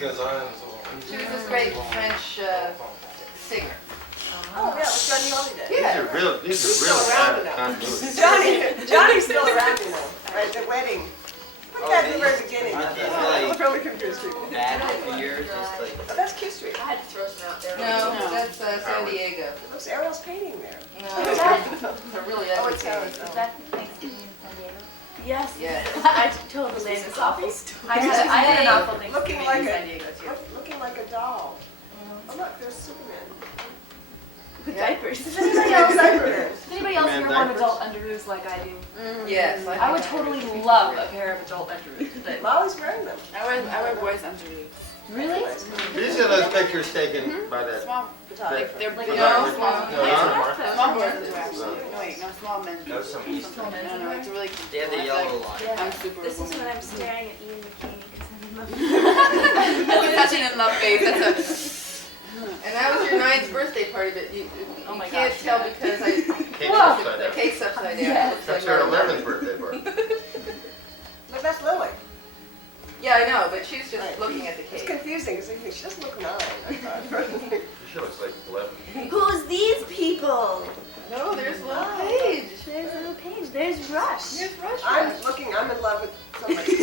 Because I'm so. She was this great French singer. Oh, yeah, it was Johnny Holiday. Yeah. These He's are real still around enough. continuity. Johnny's still around, you know, right, the wedding. Look at that at the very beginning. Aren't these Oh, like really confused people. bad for years? Just like Oh, that's Q Street. I had to throw some out there. No, that's San Diego. Looks Ariel's painting there. No, they're really Oh, it's ugly. Howard's. Is that Thanksgiving in San Diego? Yes. Yes. I told the man this awful story. I had an awful Looking Thanksgiving like in a- San Diego too. Looking like a doll. Oh, look, there's Superman. With diapers. Does anybody else Does anybody else Man here want diapers? adult underoos like I do? Yes. I would totally love a pair of adult underoos. But Molly's wearing them. I wear boys' underoos. really? These are those pictures taken by that. Small, like they're Like like no, small, no, no. small boys actually. No, wait, no, small men. those some East. No, no, it's really. They have the yellow line. I'm super. This is when I'm staring at Ian McKinney because I'm in love with That's a touching in love face. That's And that was your 9th birthday party, but you Oh my can't gosh, tell yeah. because Cake's Whoa. upside the down. cake's upside down. Yeah. It looks That's like her Martin 11th birthday party. Look, that's Lily. Yeah, I know, but she's just Right. looking at the It's cake. confusing because she doesn't look 9. I thought. She looks like 11. Who's these people? No, there's little Paige. There's little Paige. There's Rush. There's Rush. I'm in love with somebody.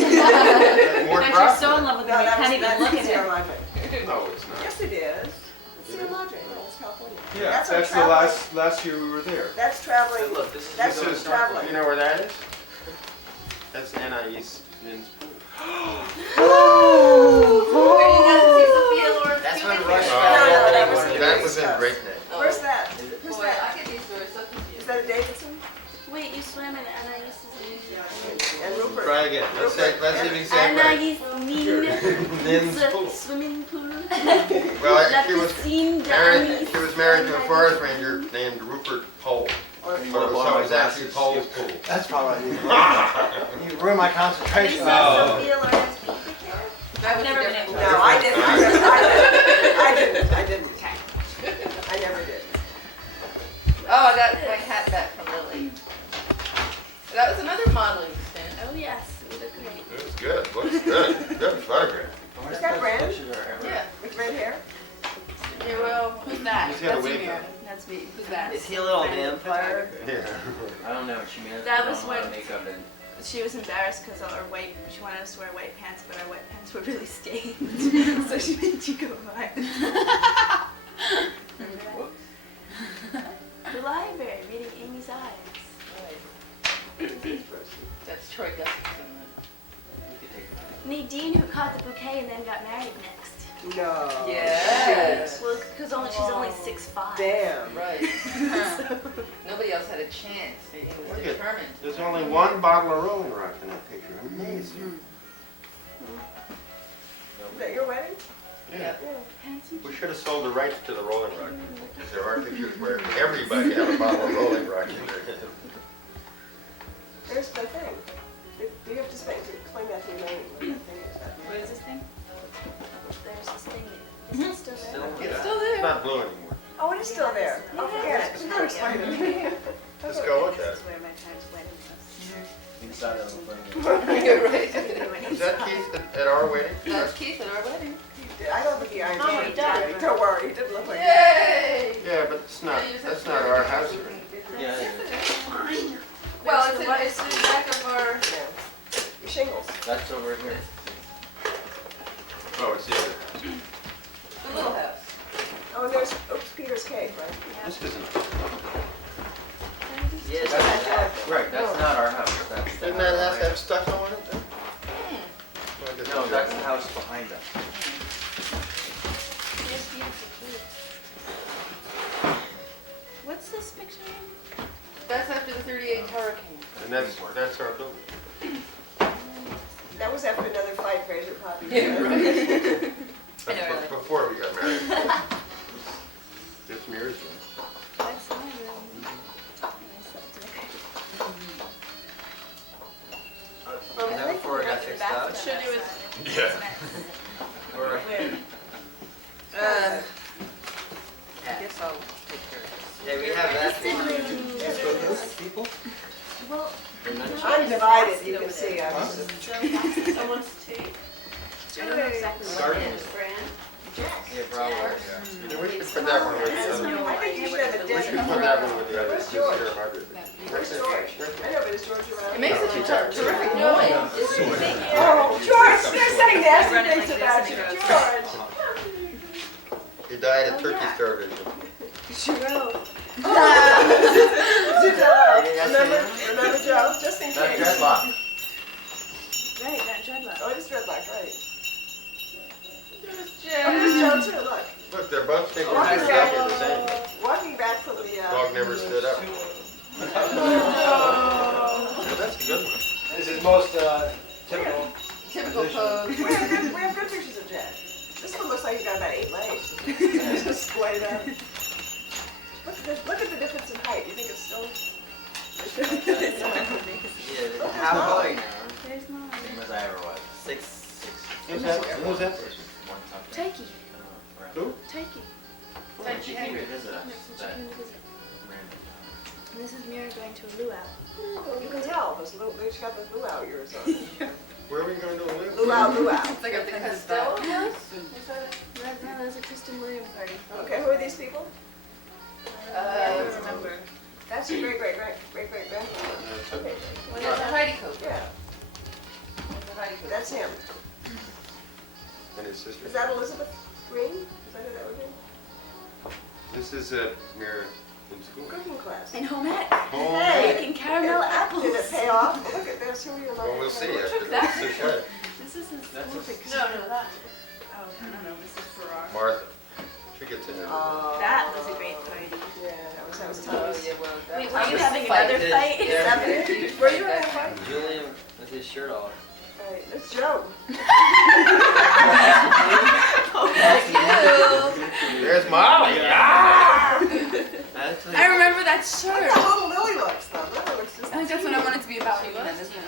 More And you're profit. so in love with him, you can't even look at Sierra him. Madre. No, it's not. Yes, it is. It's Sierra Madre. No, it's California. Yeah, our that's the traveling- last year we were there. That's traveling. Hey, look, this is That's This what's is, traveling. you know where that is? That's NIE's men's pool. Where you got to see Sophia Loren? That's when Stewart? Rush No, found out that he was- wanted to That be was in stuff. Breakneck. Where's that? Is it- Who's Boy, that? I get these stories so confused. Is that a Davidson? Wait, you swam in Anais' And Rupert. Try again. Let's even say it right. Anais' mean Men's pool. swimming pool? Well, La she was piscine married. d'Anais. She was married to a forest ranger named Rupert Pole. Or- But it was actually Pole's pool. That's probably you ruined my You concentration. saw Sophia Loren's pubic hair? That was I've never a been different able No, one. I didn't. I didn't. I never did. Oh, I got my hat back from Lily. That was another modeling stint. Oh yes, you look great. It was good. Looks good. Good photograph. Is that Brand Yeah. with red hair? Yeah, well, Who's that? He's got a That's you, wig Mary. on. That's me. Who's that? Is he a little vampire? Yeah. I don't know. She made us That put was on a lot of when- makeup and. She was embarrassed because she wanted us to wear white pants, but our white pants were really stained. So she made you go buy them. The library, reading Amy's Eyes. that's Troy Gustafson. We could take it. Nadine, who caught the bouquet and then got married next. No. Yes. Well, because she's only 6'5". Damn. Right. Nobody else had a chance. He was Look at- determined. There's only one bottle of Rolling Rock in that picture. Amazing. Is that your wedding? Yeah. Handsome. We should have sold the rights to the Rolling Rock because there are pictures where everybody had a bottle of Rolling Rock in their hand. There's the thing. Do you have to explain that to Elaine? What that thing is? What is this thing? There's this thing. Is it still there? Still, It's yeah. still It's there. not blue anymore. Oh, it is still there. Oh, forget it. Don't explain it to me. Let's go look at This it. is where my parents' wedding was. Inside of the You're right. Is that Keith at our wedding? That's Keith at our wedding. I don't think he ironed Oh, it. he did. Don't worry, he didn't look like it. Yay! Yeah, but it's not. That's not our house. Yeah, yeah. Well, it's in the back of our. Yeah. Your shingles. That's over here. Oh, it's the other. The little house. Oh, and there's Oops Peter's cake, right? This isn't. Yeah, that's, right. That's not our house. That's the Didn't that house house have stucco on it? Then? No, that's the house behind us. There's beautiful food. What's this picture in? That's after the 38 hurricane. And that's our building. That was after another fight, Fraser Poppy. Yeah, right. That's before we got married. It's Mary's room. That's my room. Is that before it got fixed up? Should do with. Yeah. Or Uh, I guess I'll take care of this. yeah, we have that picture. people? Well, They're not I'm divided, you can see. I'm just- someone's tea. I don't know exactly what Garden. it is. Yeah, probably. Yeah, we should put that one with the other. I think you should have a We should dead. put that one with the other. Where's Sister George? Margaret. Where's George? I know, but is George around? It makes such a terrific noise. Oh, George, they're saying nasty things about you, George. He died of turkey starvation. Churro. Remember Joe, just in That case. dreadlock. Right, that dreadlock. Oh, it's dreadlock, right. There's Oh, Jen. there's Joe too, look. Look, they're both taking Walking exactly back, the same. walking back from the, Dog never stood up. Oh. That's a good one. This is most typical. Typical pose. we have good pictures of Jen. This one looks like he's got about 8 legs. Just splayed up. Look at the difference in height. You think it's still? Yeah, halfway now. There's mine. Same as I ever was. Six. Who's that? Who's that? One something. Takey. Who? Takey. She came to visit us. Next That to visit. random And this is Mira going to a luau. Well, you can tell. She's got those luau ears on. Where are we going to live? Luau. It's like at the Costello house? No, that was a Kristen Williams party. Okay, who are these people? I don't remember. That's your great-great-great-great-grandfather. Okay, When it's a Heidi coat. yeah, It's a Heidi coat. that's him. And his sister. Is that Elizabeth Green? Is that who that would be? This is Mira in school. Cooking class. In home ec. Oh, Hey. Making caramel apples. Did it pay off? Look at this. Who are you looking well, we'll see Who after took that this. What? This is his That's school a- picture. No, that. Oh, I don't know. This is Farrar. Martha. She gets in there. That was a great party. Yeah, that was Oh, Tommy's. yeah, well, that Wait, was were you a having fight. another fight? Yeah. Were you having a fight? Julian with his shirt off. Right, that's Joe. There's Molly. Ah! I remember that Look shirt. how little Lily looks, though. Lily looks just. I think that's what I wanted to be about me then, isn't it?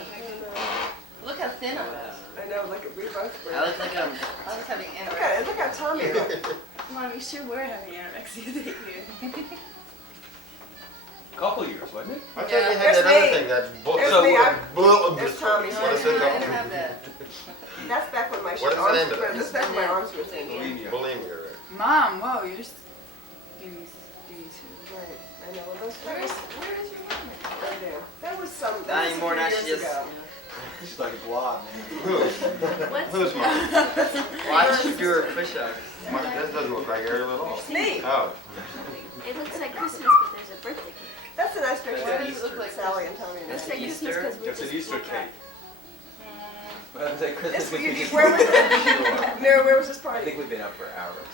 Look how thin I was. I know, look at we both were. I look like I'm. I was having Look anorexia. at it, look how Tommy looks. Mom, you sure were having anorexia that year. Couple years, wasn't it? I thought Yeah. you had There's that other me. thing, that book. There's me, I'm- What there's is Tommy. it No, I didn't called? have that. That's back when my What is the arms name of were, it? this is back when my arms were thin. Bulimia. Bulimia, right? Mom, whoa, you're just giving me Right, I know, well, those, Where is your mom? right there. That was some, Not that was anymore, some now years she just- ago. She's like a blob, man. What's Who's mine? Watch her do her push-ups. That doesn't look like Ariel at all. It's me. Oh. It looks like Christmas, but there's a birthday cake. That's a nice picture. Why does it look like Sally and Tommy. and Looks I. like Christmas Easter? because we It's an just Easter woke up. cake. Well, it's like Christmas This, cookies. where was it? Mira, where was this I party? think we've been up for hours.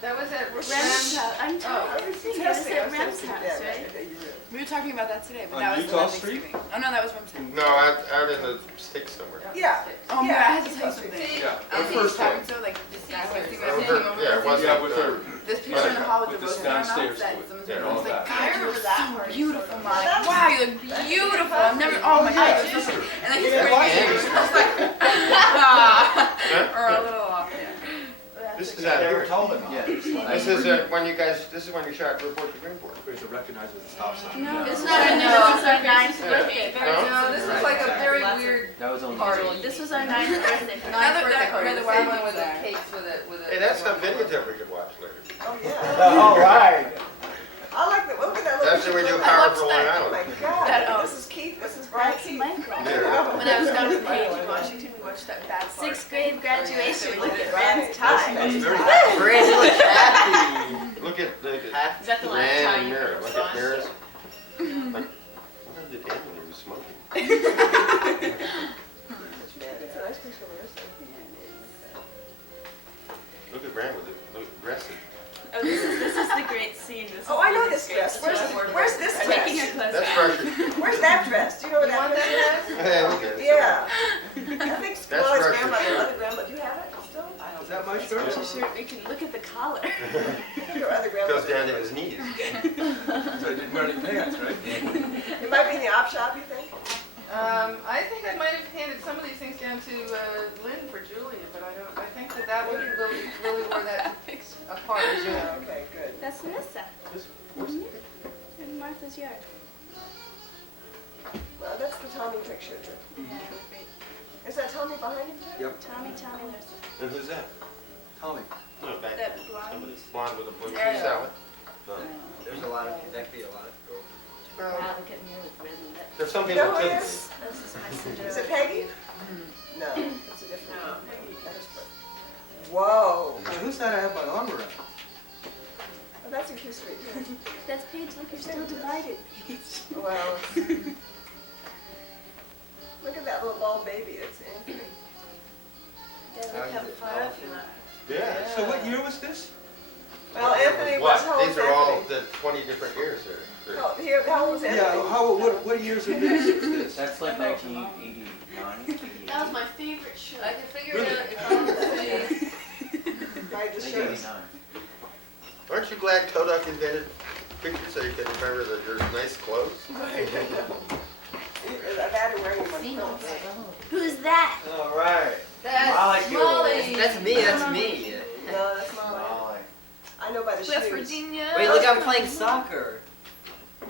That was at Ram's house. I'm I tired. was It was testing, I at was Ram's testing. house, Yeah, right? yeah, you did. We were talking about that today, but On that was the Utah one Street? Thanksgiving. Oh no, that was Rumtown. No, out in the sticks somewhere. Yeah. Oh my Yeah, god, I had to Utah tell you Street. something. Yeah, I the was first talking one. so like this guy was thinking Yeah, I was thinking over yeah, it was Yeah, with her. this picture in the hall with With the the rose in her mouth downstairs that to it. someone's Yeah, I all was like, that. God, you're so beautiful, Mom. Like, That's- wow, you look beautiful. I've never, oh my god, you're so beautiful. And then he's Yeah, pretty yeah. I was like, ah, or a little off, yeah. This is out They were here. told them. Yeah. This is when you shot Report to Greenport. We have to recognize with the stop sign. No, This it's is not our, a this is our no. ninth Yeah. birthday party. No, this is like a very weird That was only. party. This was our ninth birthday party. Another- birthday party. another The one same was one with the there. cakes with a. Hey, that's some videotape we could watch later. Oh, yeah. All right. I like the, look at that. That's when we do little- Power watched for Long that. Oh my Island. God, That, this is Keith, this is Brian That's Keith. Michael. Yeah. When I was down with Paige in Washington, we watched that bad part. Sixth grade graduation. Look at Right. Ram's tie. That's very Brand, you look happy. Look at Happy. Is that the last Rand time and you Mira. were Look at Mira's. Like, what did Emily was smoking? Yeah, it's a nice picture of this thing. Look at Rand with it. Look aggressive. Oh, this is the great scene. This Oh, is I know the this great dress. Where's this Taking her dress? clothes That's off. Russia. Where's that dress? Do you know where You that want dress that is? dress? Hey, look at it. Yeah. I think That's Molly's Russian. grandmother, other grandmother, do you have it still? Is that my It's shirt? a shirt. You can look at the collar. Your other Goes grandmother. down to his knees. So I didn't wear any pants, right? It might be in the op shop, you think? I think I might have handed some of these things down to Lynn for Julia, but I think that would really wore that apart. Yeah, okay, good. That's Nessa. In Martha's yard. Well, that's the Tommy picture. Yeah, great. Is that Tommy behind you? Tommy, there's And who's that? Tommy. No, back. that blonde. Somebody blonde with a blue Ariel. salad. No. There's a lot of, that could be a lot of girls. Oh. Look at me with red lip. There's some You people know who too. it is? This is my Cinderella. Is it Peggy? No, it's a different one. That is Whoa. Now, who's that I have my arm around? Oh, that's in Q Street too. That's Paige. Look, you're still divided. Well, look at that little bald baby. It's Anthony. Look how far up you are. Yeah. So what year was this? Well, Anthony was, how old These was are all Anthony? the 20 different years there. How old was Anthony? Yeah, what years of this was this? That's like 1989. That was my favorite show. I can figure it out if I was saying. I just showed us. Aren't you glad Kodak invented pictures so you can remember your nice clothes? I've had to wear him on film. Who's that? All right. That's Molly. That's me, that's me. No, that's Molly. Molly. I know by the West shoes. Virginia. Wait, look, I'm playing soccer.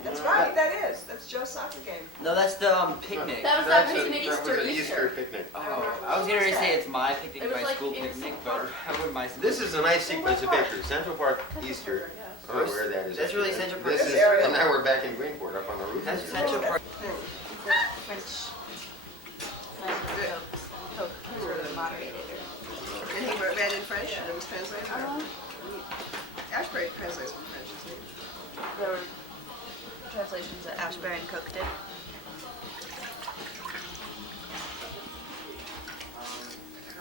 That's right, that is. That's Joe's soccer game. No, that's the picnic. That was That's that was an that was an Easter. Easter picnic. Oh, I was gonna say it's my picnic, It was my like school in picnic, Central but Park. I wouldn't mind. This is a nice sequence of pictures. Central Park, Easter. I don't know where that is. That's really Central Park. This is, area. and now we're back in Greenport up on the roof. That's Central Park. French. Coke. Sort of moderated. And he read in French and it was translated? Ashbury translates from French, isn't he? There were translations that Ashbury and Coke did.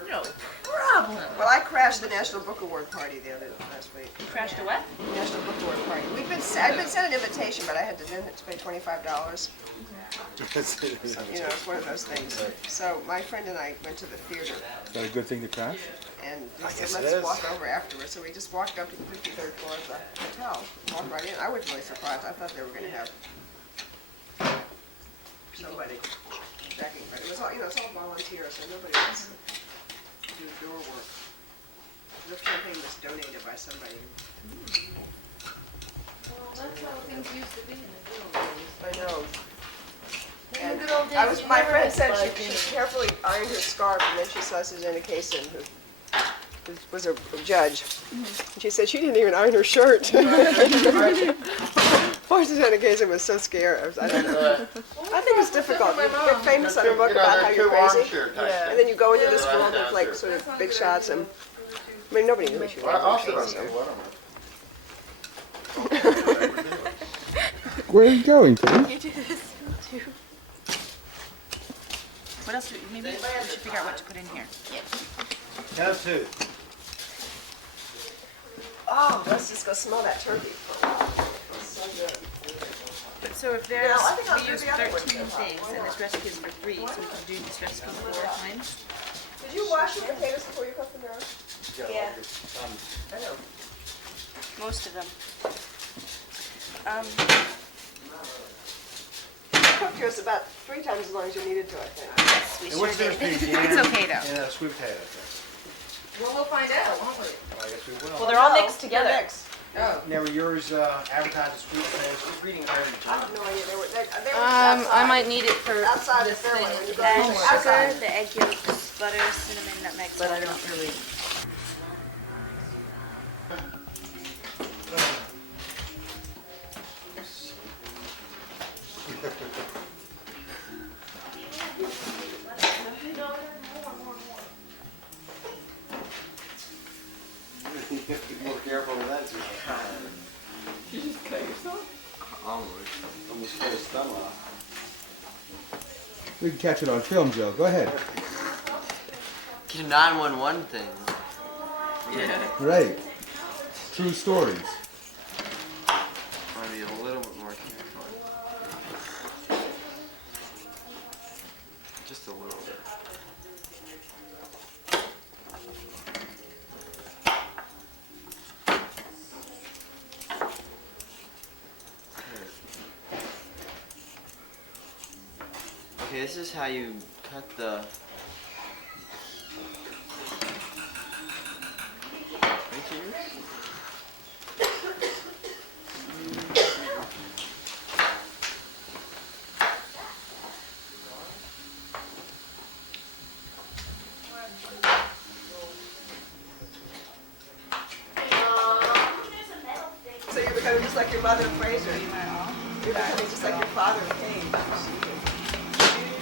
No problem. Well, I crashed the National Book Award party last week. You crashed a what? National Book Award party. I've been sent an invitation, but I had to pay $25. You know, it's one of those things. So my friend and I went to the theater, Is that a good thing to crash? and they said, guess it let's is. walk over afterwards. So we just walked up to the 53rd floor of the hotel, walked right in. I was really surprised. I thought they were going to have somebody checking, but it was all, you know, it's all volunteer, so nobody was doing door work. The champagne was donated by somebody. Well, that's how things used to be in the good old days. I know. In the good old days, I was, you my never friend had said spike she in. carefully ironed her scarf, and then she saw Susanna Kaysen, who was a judge. And she said she didn't even iron her shirt. Poor Susanna Kaysen was so scared. I don't know. I think it's difficult. You get famous on a book about how you're crazy, armchair type and things. then you go into this world of like sort of big shots, and I mean nobody knew who she was. I'll sit on So. you. Where are you going, Tim? You do this too. What else? Maybe we should figure out what to put in here. Count two. Oh, let's just go smell that turkey. It's so good. So if Yeah, I think I'll we do use the other one. 13 things and this recipe is for 3, so we can do this recipe 4 times. Did you wash your potatoes before you cooked them, Erin? Yeah. I know. Most of them. You cooked yours about 3 times as long as you needed to, I think. Yes, we And sure what's yours, did. Pete? It's okay though. And a sweet potato. Well, we'll find out, won't we? I guess we will. Well, they're all No, mixed together. they're mixed. Oh. Now, were yours advertised as sweet potatoes? Who's reading I Ireland? have no idea. They were I outside. might need it for Outside the this fairway thing. when you go Add in. sugar, Outside. the egg yolks, butter, cinnamon, nutmeg, But salt. I don't really. You have to be more careful with that. You just cut yourself? Almost cut his thumb off. We can catch it on film, Joe. Go ahead. 911 thing. Right. True stories. Want to be a little bit more careful. Just a little bit. Okay, this is how you cut the. Right here. like your mother, Fraser. You're becoming just like your father, Paige.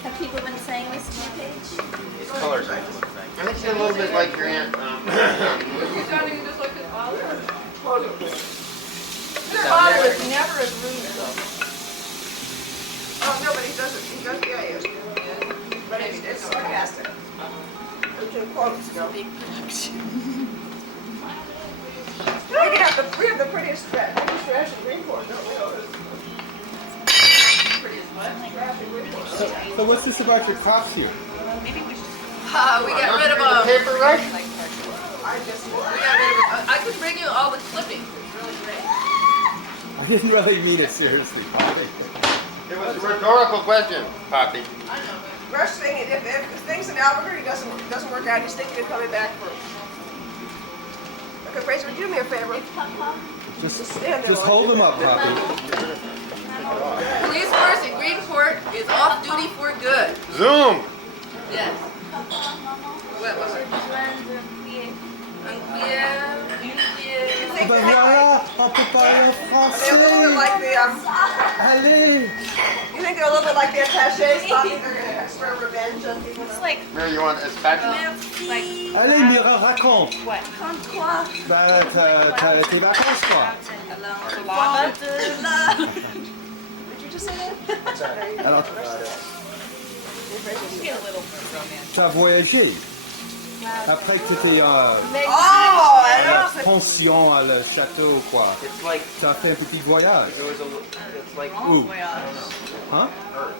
Have people been saying this to you, Paige? His colors are the thing. I think she's a little bit like your aunt. Is he sounding just like his father? Totally. His father was never as rude though. Oh, no, but he doesn't, yeah, he is. But it's sarcastic. Which in quotes, no. Big production. We have the prettiest trash in Greenport, don't we? Prettiest what? Trash in Greenport. So what's this about your cops here? Maybe we should. We got rid of them. Paper rush? I just, We got rid of them. I could bring you all the clippings. It's really great. I didn't really mean it seriously. It was a rhetorical question, Poppy. I know, but Rush thinking if things in Albuquerque doesn't work out, he's thinking of coming back for. Okay, Fraser, would you do me a favor? Just Stand there. just hold them up, Poppy. police force in Greenport is off duty for good. Zoom! Yes. What was it? Think Ben they voilà, on peut parler Are they a little bit français. like the Allez. you think they're a little bit like the attachés? They're gonna extra revenge on people. It's like, Mary, you want a spatula? merci. Allez, Mira, raconte. What? Comme toi. Bah, t'as tes vacances, quoi. Did you just say that? Alors, Get a little romance. tu as voyagé. Après que tu étais Oh, I know. pension à le château, quoi. It's like, Tu as fait un petit voyage. there was a, it's like, Où? Voyage. Hein?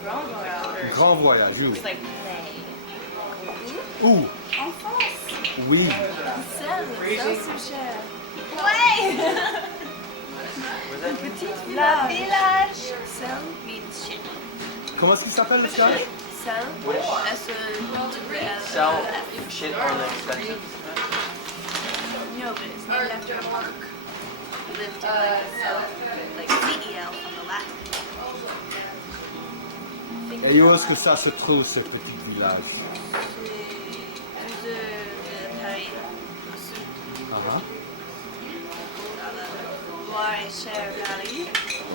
Grand voyage. Grand voyage, où? It's like play. Où? En France. Oui. Seul, sans sujet. Ouais. was that La village. Seul means shit. Comment est-ce qu'il s'appelle, le château? Seul. Which? S-E-L. sell shit on the expensive? No, but it's named after a monk. Who lived in like a cell, like C-E-L from the Latin. Et où est-ce que ça se trouve, ce petit village? De Paris, au sud, Uh-huh. dans la Loire-et-Cher Valley.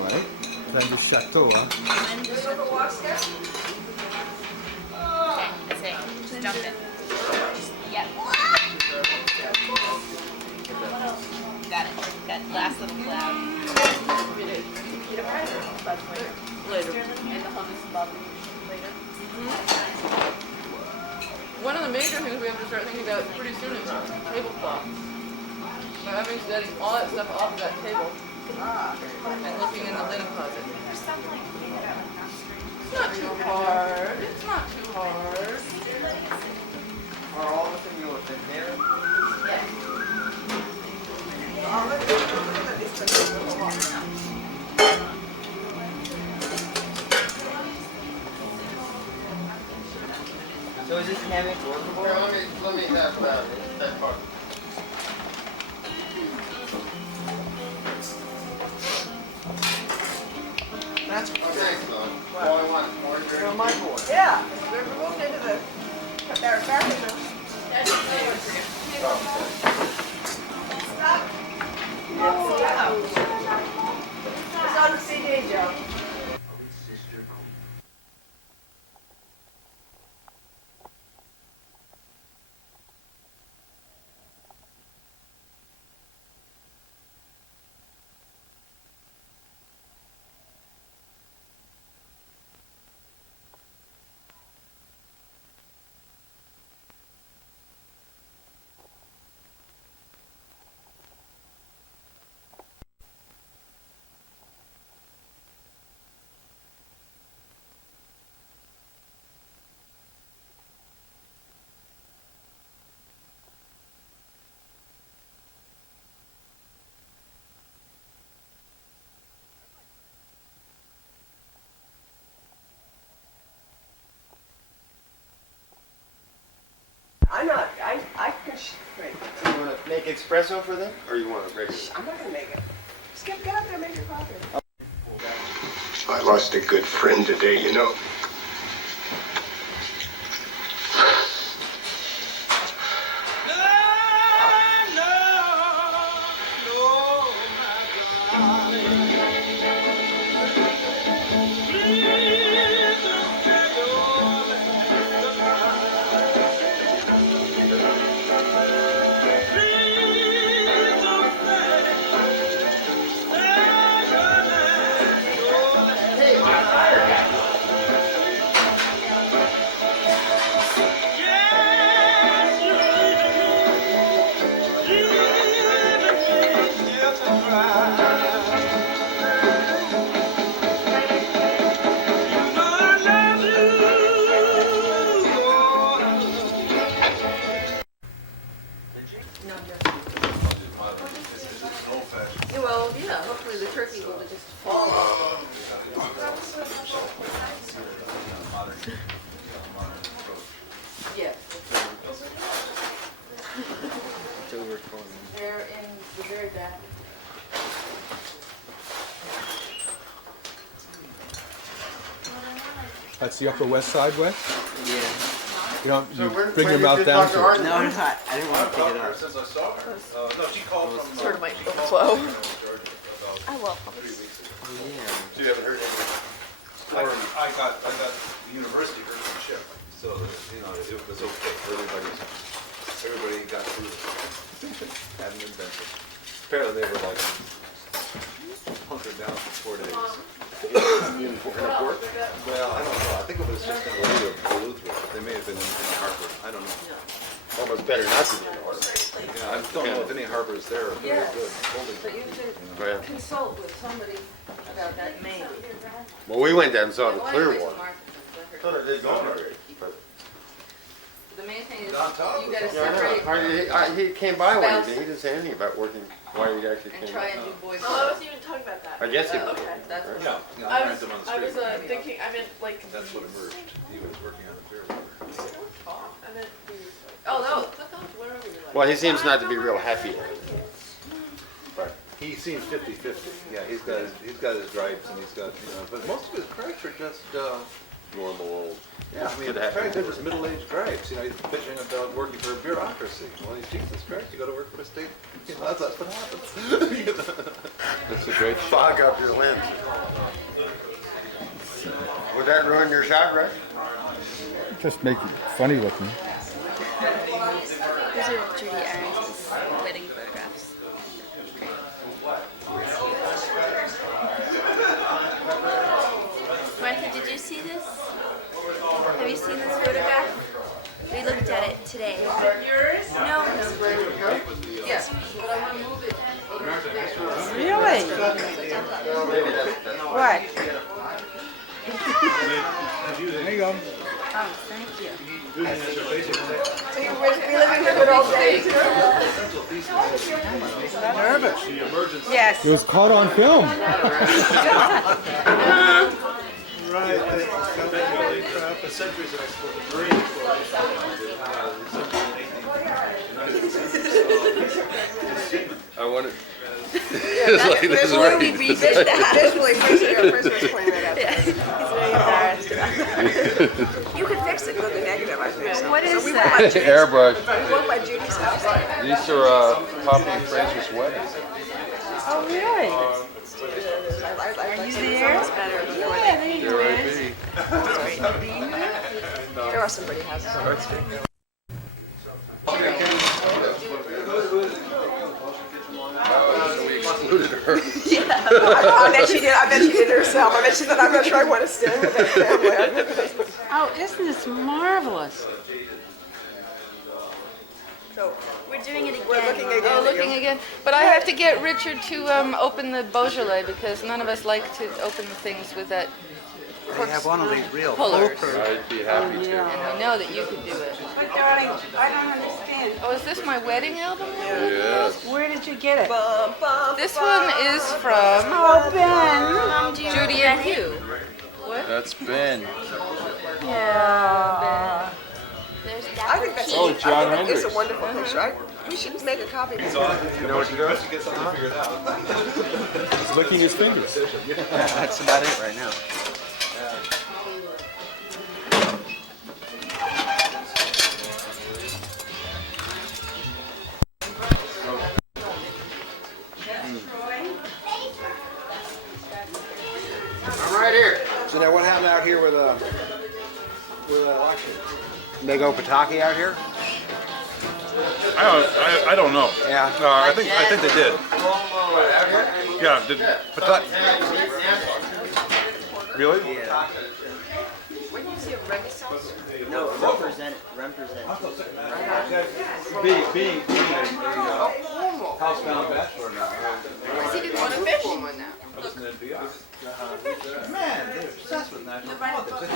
Ouais. Plein de châteaux, hein. And the Okay, that's it. Just jump in. Yep. Got it. Got last little cloud. later. One of the major things we have to start thinking about pretty soon is tablecloth. So that means getting all that stuff off of that table and looking in the linen closet. It's not too hard. It's not too hard. Are all of them going to fit there? So is this hammock workable? Here, let me have that part. That's Okay, so, boy one, more on my board. Yeah, they're moved into the, their bathroom. It's on the CD, Joe. I'm not, I can, wait, So you want to make espresso for them, or you want a regular? I'm not gonna make it. Just get up there and make your coffee. I lost a good friend today, you know. No, my darling. Yeah, well, yeah, hopefully the turkey will just fall off. Yes. They're in the very back. That's the Upper West Side, Wes? Yeah. You don't, you when- bring when your did mouth you down talk to to Arthur? it. No, it's not. I didn't want to pick it up. Since I saw her. No, she called from. Sort of my flow. I will. Oh, yeah. So you haven't heard anything? I got the university heard from Chip, so, you know, it was okay. Everybody got through it. Hadn't been vented. Apparently they were like hunkered down for 4 days. Well, I don't know. I think it was just in the lead of Duluth, but they may have been in Harvard. I don't know. Almost better not to be in order. Yeah, I don't know if any Harvard's there. But they're good. Holding. But you should Yeah. consult with somebody about that maybe. Well, we went down and saw the Well, clear anyways, one. Mark, Thought it did go already. But the main thing is Downtown. you gotta yeah, I separate know. He came by one Spouse. evening. He didn't say anything about working. Why he actually and came try by. and do boys. Oh, I wasn't even talking about that. I guess he Oh, did. okay. That's what. Yeah, yeah, I ran was, them on the I was street. thinking, I meant like. That's what emerged. He was working on the clear water. I meant these. Oh no, wherever you like. Well, he seems not to be real happy. But he seems 50-50. Yeah, he's got his gripes and he's got, you know, but most of his gripes are just, Normal old. yeah, I mean, Could happen. they're just middle-aged gripes. You know, he's bitching about working for a bureaucracy. Well, Jesus Christ, you go to work for a state, you know, that's what happens. That's a great fog up your lens. Would that ruin your shot, Rex? Just make it funny looking. These are Judy Aarons' wedding photographs. Martha, did you see this? Have you seen this photograph? We looked at it today. Yours? No. Yes, but I want to move it. Really? What? There you go. Oh, thank you. We live in the good old days. Nervous. Yes. It was caught on film. Right, the centuries of exploration. I wanted. Before we revisit that. Visually, first was pointing right out. He's very embarrassed. You can fix it with the negative, I think. So. What is so we that? Went by Judy's, Airbrush. we went by Judy's house. These are copy Francis wedding. Oh, really? Are you there? Yeah, there you go. There are some pretty houses on the street. I bet she did. I bet she did herself. I bet she thought, I'm not sure I want to stand with that family. Oh, isn't this marvelous? So We're doing it again. we're looking again. Oh, looking again. But I have to get Richard to open the Beaujolais because none of us like to open the things with that They have one of these real pullers. I'd be happy to. And I know that you could do it. But darling, I don't understand. Oh, is this my wedding album? Yes. Where did you get it? Bum, bum, This one is from Oh, Ben. Judy and Hugh. That's Ben. Yeah. There's I think that's Oh, John I think it's a Hendricks. wonderful picture. We should make a copy of this. You know what you do? You get something figured out. He's licking his fingers. That's about it right now. I'm right here. So now what happened out here with election? They go Pataki out here? I don't know. Yeah. I think they did. Yeah, did really? Yeah. When you see a Renaissance, No, represent. Being a housebound bachelor now. I see the one fish. I listen to NPR. Man, they're obsessed with national politics.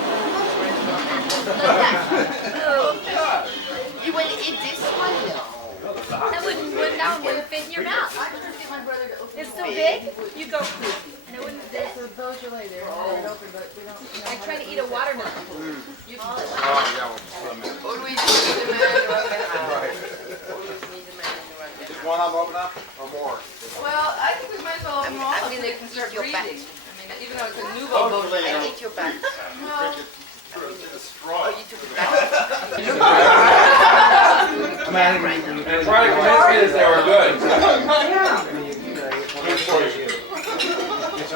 You went in this one? That wouldn't fit in your mouth. It's so big, you go, and it wouldn't fit. There's a Beaujolais there. Open, but we don't. I tried to eat a watermelon. What do we do? Need to manage or Right. Is one of them open up or more? Well, I think we might as well open them all up so they can start breathing. I mean, even though it's a nouveau Beaujolais. I ate your back. Well, Oh, you took it back. And try to convince me that they were good.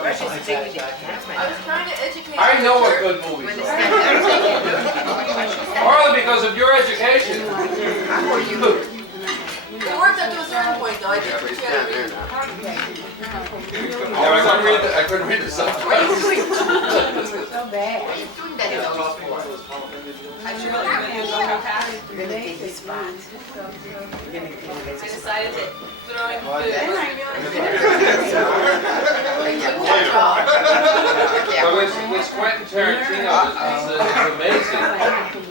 I was trying to educate. I know what good movies are. Partly because of your education. It worked up to a certain point, though. I did put you at a read. Yeah, I couldn't read the subtitles. So bad. Doing that in all four. I sure really You're gonna take these spots. I decided that throwing food. But with Quentin Tarantino, it's amazing.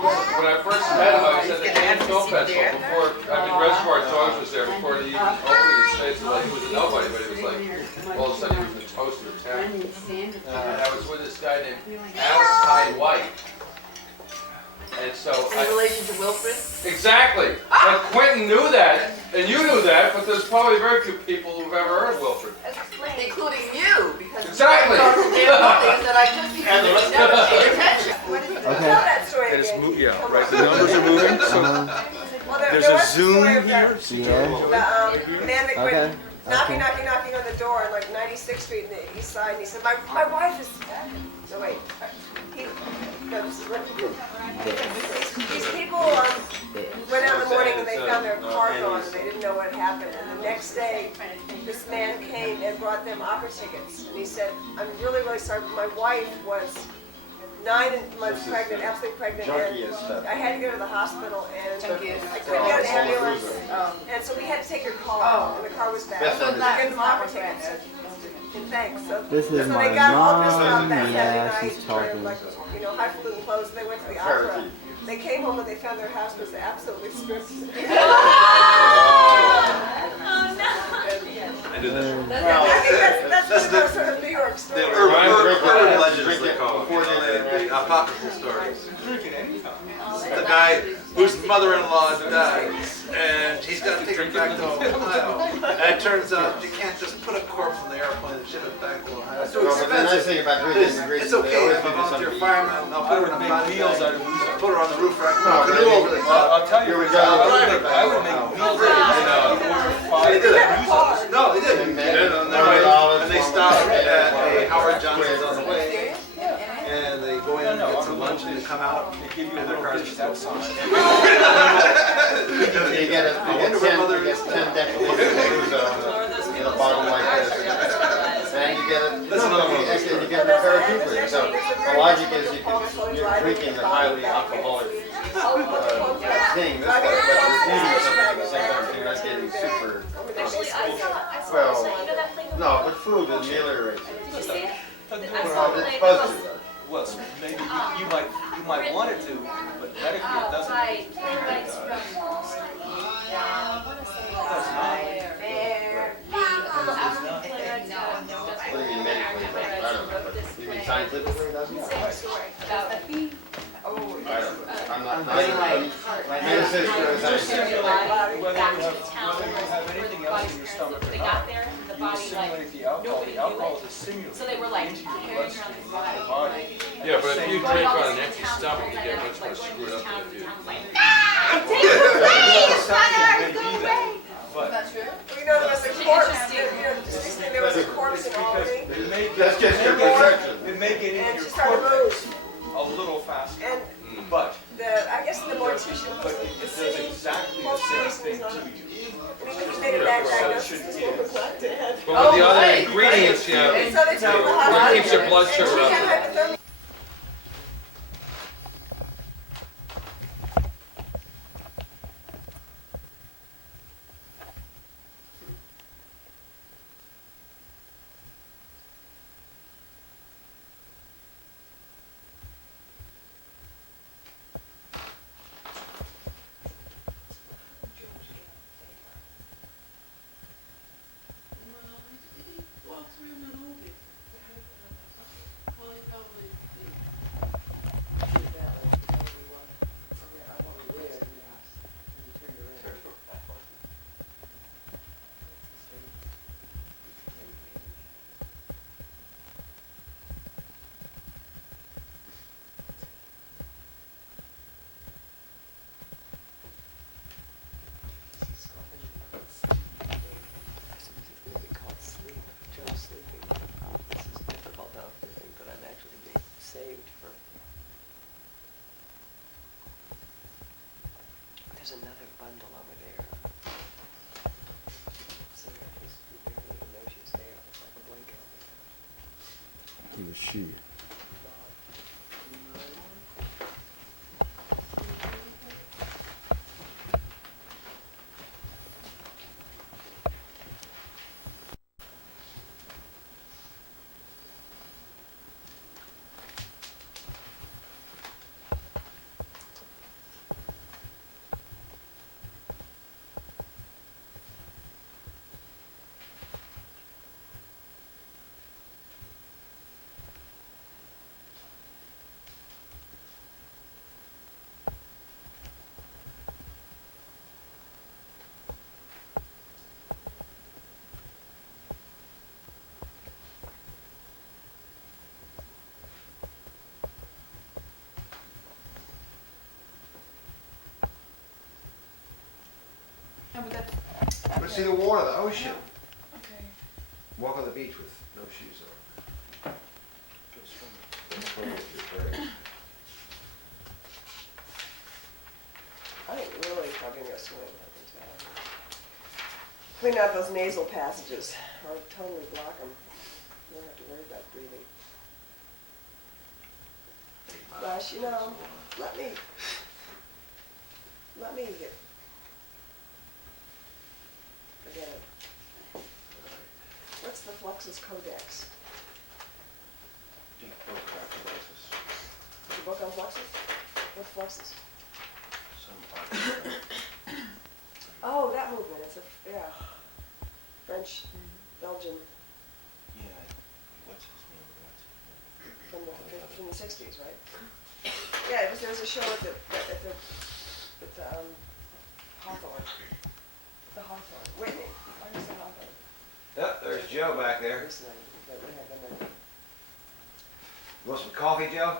When I first met him, I was at the Cannes Film Festival before, I mean, Reservoir Dogs was there before he even opened the States. Like, he was a nobody, but he was like, all of a sudden he was the toast of town. And I was with this guy named Alice Ty White. And so In relation to Wilfred? exactly. But Quentin knew that, and you knew that, but there's probably very few people who've ever heard Wilfred. Including you, because Exactly. you talked to damn movies that I just because you never paid attention. Tell that story And it's again. yeah, right. The numbers are moving. So Well, there's there a was Zoom story of here. The man that went knocking on the door on like 96th Street in the East Side, and he said, my wife is. No wait, he. These people went out in the morning and they found their car gone and they didn't know what happened. And the next day, this man came and brought them opera tickets. And he said, I'm really, really sorry, but my wife was 9 months pregnant, absolutely pregnant. And I had to go to the hospital and I couldn't get an ambulance. And so we had to take her car and the car was bad. So they gave them opera tickets. And thanks. So, This is so my they got all pissed mom. off that Yeah, Saturday she's night. talking. Like, highfalutin clothes. And they went to the opera. They came home and they found their house was absolutely stripped. I do this. That's sort of New York story. The urban legends, they call it. The apocryphal stories. The guy whose mother-in-law died, and he's got to take her back to Ohio. And it turns out you can't just put a corpse in the airplane and ship it back to Ohio. It's too expensive. It's okay if a volunteer fireman, I'll put her in a body bag, put her on the roof rack, canoe over the top. I'll tell you, I would make meals They did it. No, they didn't. And they stopped at a Howard Johnson's on the way. And they go in and get some lunch and they come out and their cars are still signed. You get 10 deciliters in a bottle like this. And you get you get a pair of coopers. So the logic is you're drinking a highly alcoholic thing, but you're eating something at the same time, so you're not getting super. Well, no, but food ameliorates it. Did you see it? It's supposed to. Well, maybe you might want it to, but medically it doesn't. Right. What do you mean medically? I don't know. But you mean scientifically it doesn't? I don't know. I'm not. Medicine Whether you have anything else in your stomach or not, you assimilate the alcohol. The alcohol is assimilated into your bloodstream, into your body. Yeah, but if you drink on an empty stomach, you get much more screwed up than if you. But That's true. There was a corpse. There was a corpse in Albany. That's just your perception. it may get And into she your started cortex moving. a little faster, And but I guess the mortician but was it does exactly the same thing to you. he made a bad diagnosis. This woman was not dead. But with the other ingredients, you have, And so they took her to the it hospital. keeps your blood sugar And she up. had hypothermia. to the sheet. No, but that's Let's see the water, the ocean. okay. Walk on the beach with no shoes on. I think really probably gonna swim. Clean out those nasal passages, or totally block them. You don't have to worry about breathing. Gosh, you know, let me get, forget it. What's the Fluxus Codex? The book on Fluxus? What Fluxus? Oh, that movement, it's a, yeah, French, Belgian, from the 60s, right? Yeah, there was a show at the Hawthorne, Whitney, why is it Hawthorne? Yep, there's Joe back there. Recently, but we had them in. Want some coffee, Joe?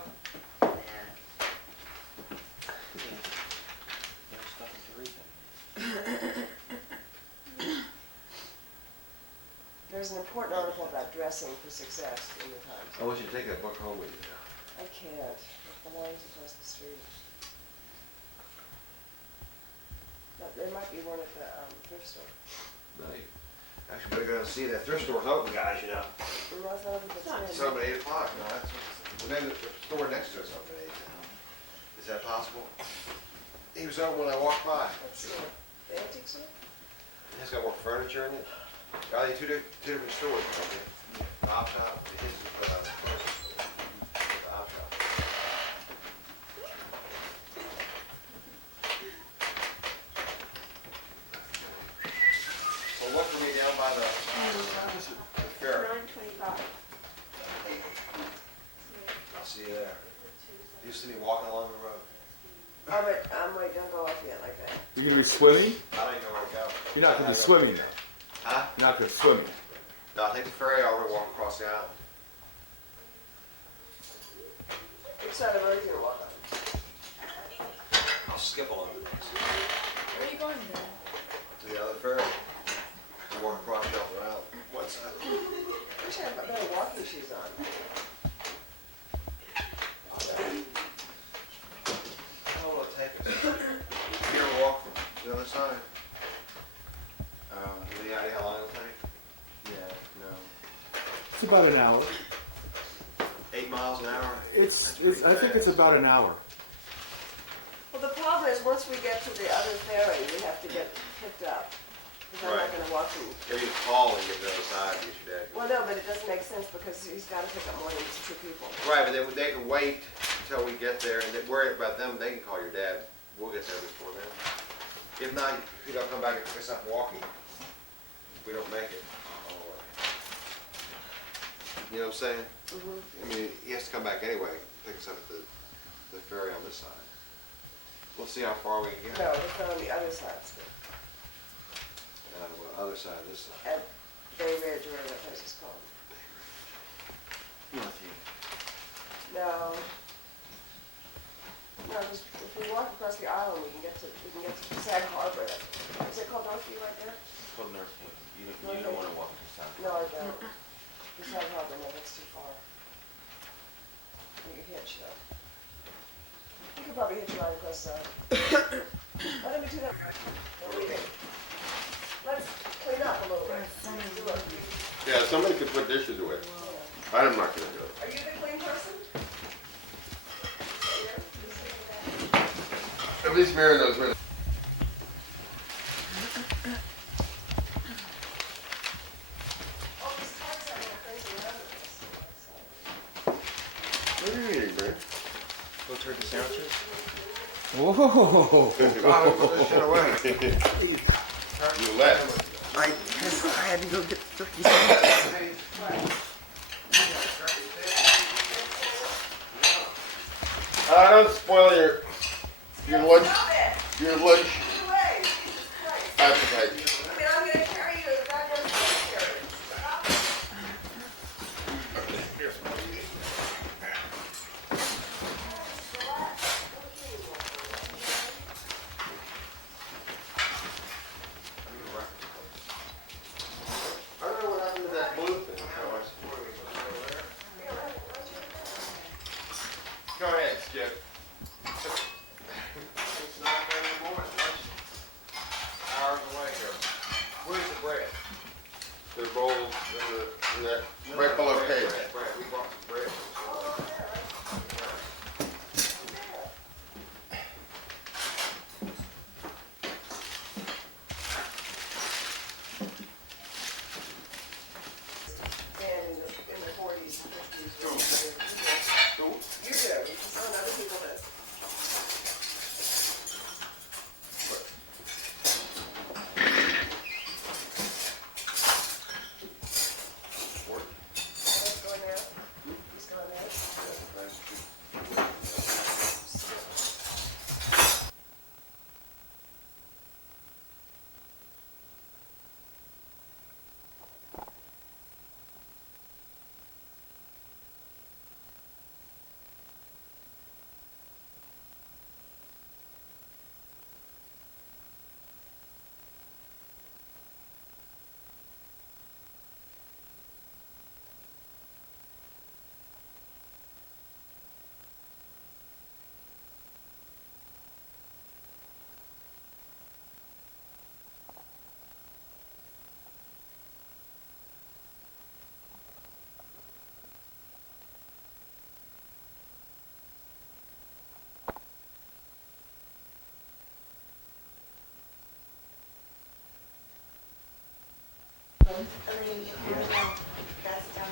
There's an important article about dressing for success in the Times. I want you to take that book home with you now. I can't. It belongs across the street. But there might be one at the thrift store. No, you actually better go and see that thrift store's open, guys, you know. Well, that's not open till 10. It's open at 8 o'clock, no, that's, maybe the store next to it's open at 8. Is that possible? He was open when I walked by. Let's see. The antique store? It's got more furniture in it. Are they two different stores? The op shop, the his, the op shop. So look for me down by the fair. 9:25. I'll see you there. You see me walking along the road. Oh, but wait, don't go off yet like that. You're gonna be swimming? I don't even know where to go. You're not gonna be swimming now. Huh? You're not gonna be swimming. No, I take the ferry over and walk across the island. Which side of the road are you gonna walk on? I'll skip along the next. Where are you going then? To the other ferry. And walk across Shelter Island. One side. I wish I had better walking shoes on. How will it take us? You ever walk from the other side? Any idea how long it'll take? Yeah, no. It's about an hour. 8 miles an hour? I think it's about an hour. Well, the problem is, once we get to the other ferry, we have to get picked up. Because I'm not Right. gonna walk through. Maybe you call and get to the other side and get your dad. Well, no, but it doesn't make sense because he's gotta pick up more than just 2 people. Right, but they can wait until we get there and then worry about them. They can call your dad. We'll get there before them. If not, if you don't come back and pick us up walking, we don't make it. You know what I'm saying? Mm-hmm. I mean, he has to come back anyway, pick us up at the ferry on this side. We'll see how far we can get. No, it's on the other side, still. Well, other side, this side. At Bay Ridge, or whatever that place is called. No. No, just if we walk across the island, we can get to Sag Harbor. Is it called Northview right there? It's called North Haven. You don't want to walk to South. No, I don't. The Sag Harbor, no, that's too far. You can hitch though. You could probably hitch right across the. Let me do that. What do you think? Let's clean up a little bit. Yeah, somebody could put dishes away. I'm not gonna do it. Are you the clean person? At least Mary knows where. Oh, these cards are not crazy What are you eating, Mary? Little turkey sandwiches? Whoa. You let. I had to go get turkey sandwiches. Don't spoil your lunch appetite. I mean, I'm gonna carry you to the goddamn cemetery. I don't know what happened to that blue thing. Go ahead, Skip. It's not anymore. It's hours away here. Where's the bread? The bowl in that red color page. Bread. We brought some bread. And in the 40s and 50s. You do. Some other people did. That's going there. He's going there.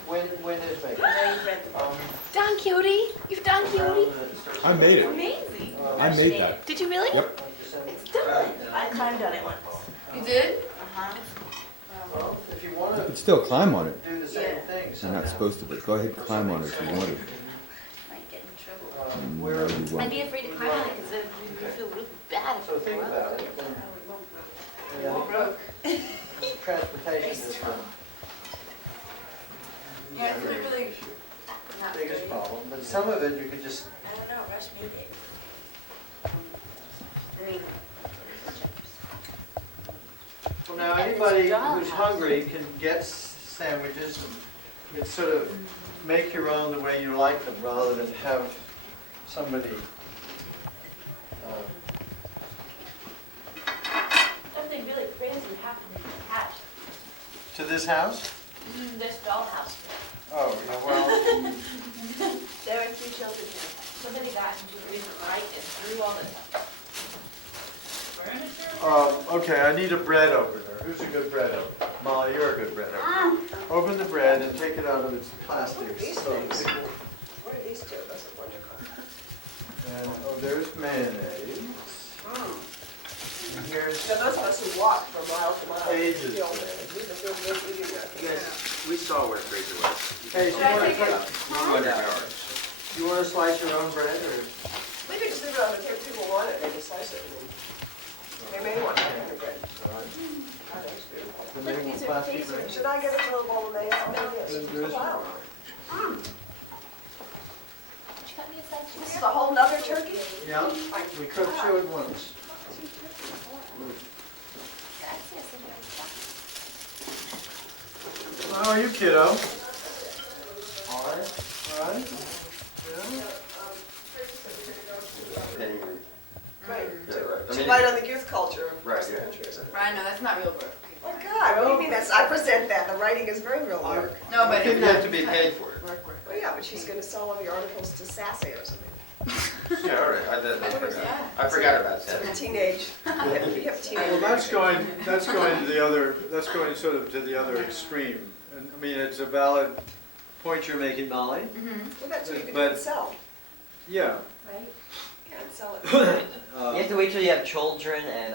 When is Megan? Don Quixote? You've done Quixote? I made it. Amazing. I made that. Did you really? Yep. It's done. I climbed on it once. You did? Uh-huh. Well, if you You want can still climb on it. to do the same thing. You're not supposed to, but go ahead and climb on it if you want to. Might get in trouble. Where, No, you I'd won't. be afraid to climb on it because you feel really bad if so you think fall about out. it. Transportation is the Yeah, it's really not biggest good. problem, but some of it you could just, I don't know, Rush made it. I mean, well, now And this anybody dollhouse. who's hungry can get sandwiches and sort of make your own the way you like them rather than have somebody, something really crazy happened in the hatch. to this house? This dollhouse. Oh, yeah, well, There were 2 children here. Somebody got into the reason right and threw all the furniture. okay, I need a bread opener. Who's a good bread opener? Molly, you're a good bread opener. Open the bread and take it out of its plastic. These so things. people- What are these two? Those are wonderful. And, oh, there's mayonnaise. And here's, Now, those of us who walk from mile to mile. Ages. feel- We can feel good eating that. We saw where Fraser was. hey, Should I take it? 200 yards. you want to slice your own bread or? We could just leave it on the table. If people want it, they can slice it. And they may want to have it. Oh, that's beautiful. The main plastic bread? Should I get a little bowl of mayo? There's- Wow. Did you cut me a slice? This is a whole nother turkey? Yeah, we cooked 2 at once. How are you, kiddo? All right, all right. Yeah. Right. Yeah, right. I To mean, light on the youth culture of Right, this yeah. country, isn't it? Ryan, no, that's not real bird. Oh, God. God, what do you mean that's, I present that, the writing is very real work. No, I but think it's you have not. to be paid for it. Work. Well, yeah, but she's gonna sell all the articles to Sassy or something. Yeah, all right, What is that? I forgot about Sort that. of teenage, hip teenage. Well, that's going to the other, that's going sort of to the other extreme. And, I mean, it's a valid point you're making, Molly. Well, that's what you But- can sell, Yeah. right? You can't sell it. You have to wait till you have children and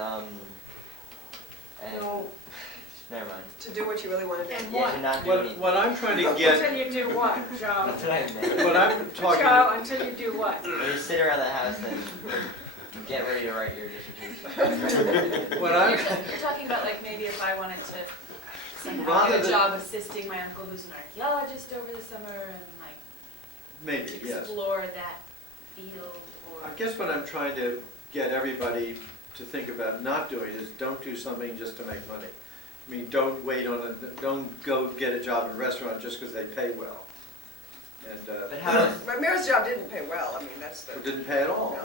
No, never mind. to do what you really wanna do. Yeah, to not do anything. What I'm trying to get, Until you do what, Joe? That's what I meant. what I'm talking, Joe, until you do what? When you sit around the house and get ready to write your dissertation. what I'm, You're talking about like maybe if I wanted to somehow Rather get a than- job assisting my uncle who's an archaeologist over the summer and like maybe, yes. explore that field or. I guess what I'm trying to get everybody to think about not doing is don't do something just to make money. I mean, don't don't go get a job in a restaurant just because they pay well. And, But how does, My mayor's job didn't pay well, I mean, that's the. it didn't pay at all.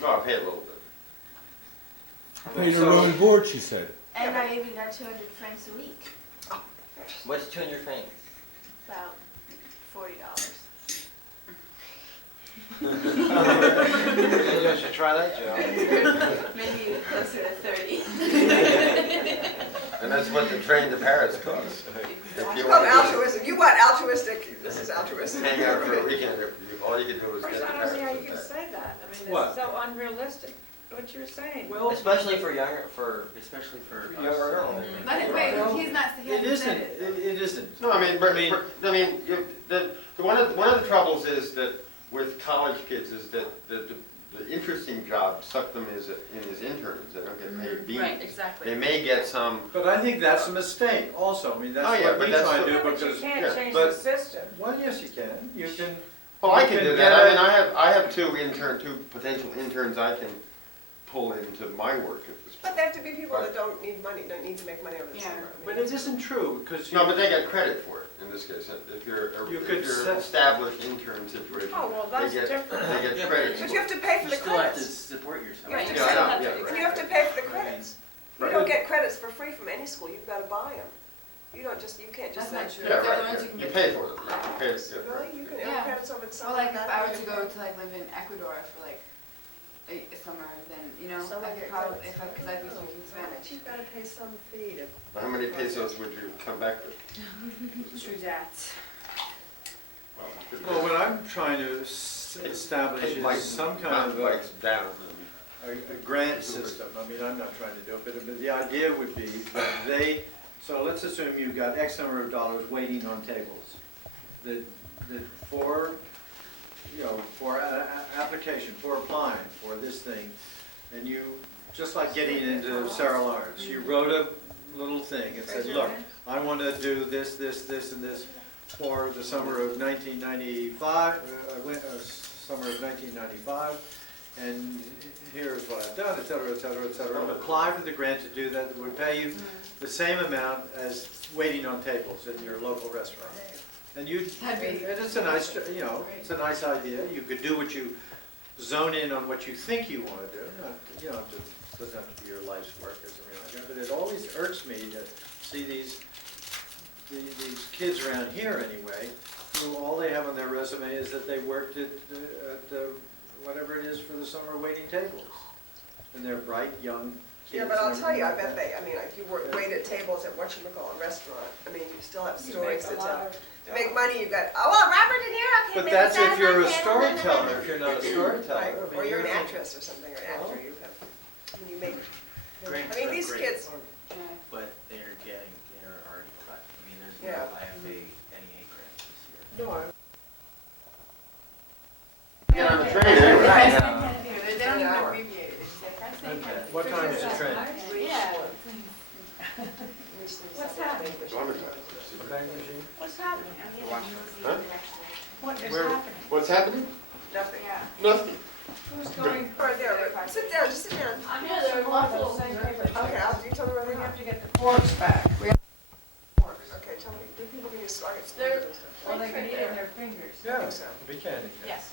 No, I pay a little bit. Paid her own board, she said. And I even got 200 francs a week. what's 200 francs? About $40. Maybe I should try that job. Maybe closer to 30. And that's what the train to Paris costs. If you Come want to altruism, you want altruistic, this is altruistic. hang out for a weekend, all you can do is Of get course, to I don't see how you Paris. can say that. I mean, What? it's so unrealistic, what you're saying. Well, Especially for younger, especially for Yeah, us. right. But wait, he's not, he it hasn't isn't, said it. it isn't. No, I mean, one of the troubles is that with college kids is that the interesting job suck them in as interns, they don't get paid beans. Right, exactly. They may get some, But I think that's a mistake also. I mean, that's Oh, yeah, what but we that's try to what- do But you because, can't yeah, change but- the system. well, yes, you can. You can, well, I You can can do get that, I a- mean, I have two potential interns I can pull into my work at this But point. they have to be people that don't need money, don't need to make money over the Yeah. summer. I mean, but it isn't true because you. No, but they get credit for it in this case, if you're You could if you're set- established intern situation. Oh, well, that's different. They get credit for But you have it. to pay for the credits. support yourself. You have to Yeah, I pay, know, and yeah, you right. have to pay for the credits. You Right. don't get credits for free from any school, you've gotta buy them. You don't just, you can't just That's say. not true. Yeah, They're the right, ones yeah. you can You get. pay for them, you pay, yeah, right. Really? You can earn Yeah. credits over the summer? Or like if not I were to even- go to like live in Ecuador for like a summer, then, you know, Some I of could your probably, credits. because I'd be speaking But Spanish. you've gotta pay some fee to. How many pesos would you come back with? True that. Well, what I'm trying to establish is some kind of Bikes down. a grant system. I mean, I'm not trying to do it, but the idea would be that so let's assume you've got X number of dollars waiting on tables. That for, for application, for applying for this thing, and you, just like getting into Sarah Lawrence, you wrote a little thing and said, look, I want to do this, this, this, and this for the summer of 1995, summer of 1995, and here's what I've done, et cetera, et cetera, et cetera. And apply for the grant to do that. It would pay you the same amount as waiting on tables in your local restaurant. And it's a nice, it's a nice idea. You could do what you zone in on what you think you want to do. Not, doesn't have to be your life's work or something like that. But it always irks me to see these kids around here anyway, who all they have on their resume is that they worked at whatever it is for the summer waiting tables. And they're bright, young kids. Yeah, but I'll and tell you, I everything bet they, if you wait at tables at whatchamacallit restaurant, I mean, you still have You stories make to a tell. lot of To make money, you've got, oh, well, Robert De Niro came But in that's and sat if you're on a my table. storyteller. If you're not a storyteller, Right, I mean, or you're an you're- actress or something, or an actor, you have, when you make, Great, I mean, these great. kids, But they're already cut. I mean, there's Yeah. no IFA NEA grants this year. No, Get on the train, anyway. They don't even abbreviate it. They just say, "Can I say Okay. What time is the train? Yeah. What's happening? What's happening? Huh? What is Where- happening? What's happening? nothing. Yeah. Nothing. Who's going? Right there, but sit down, just sit down. I'm here, they're waffles. Okay, you tell me where We they have are. to get the forks back. Okay, tell me, do people give you slides? Well, they can eat in their fingers. Yeah, think so. we can. Yes.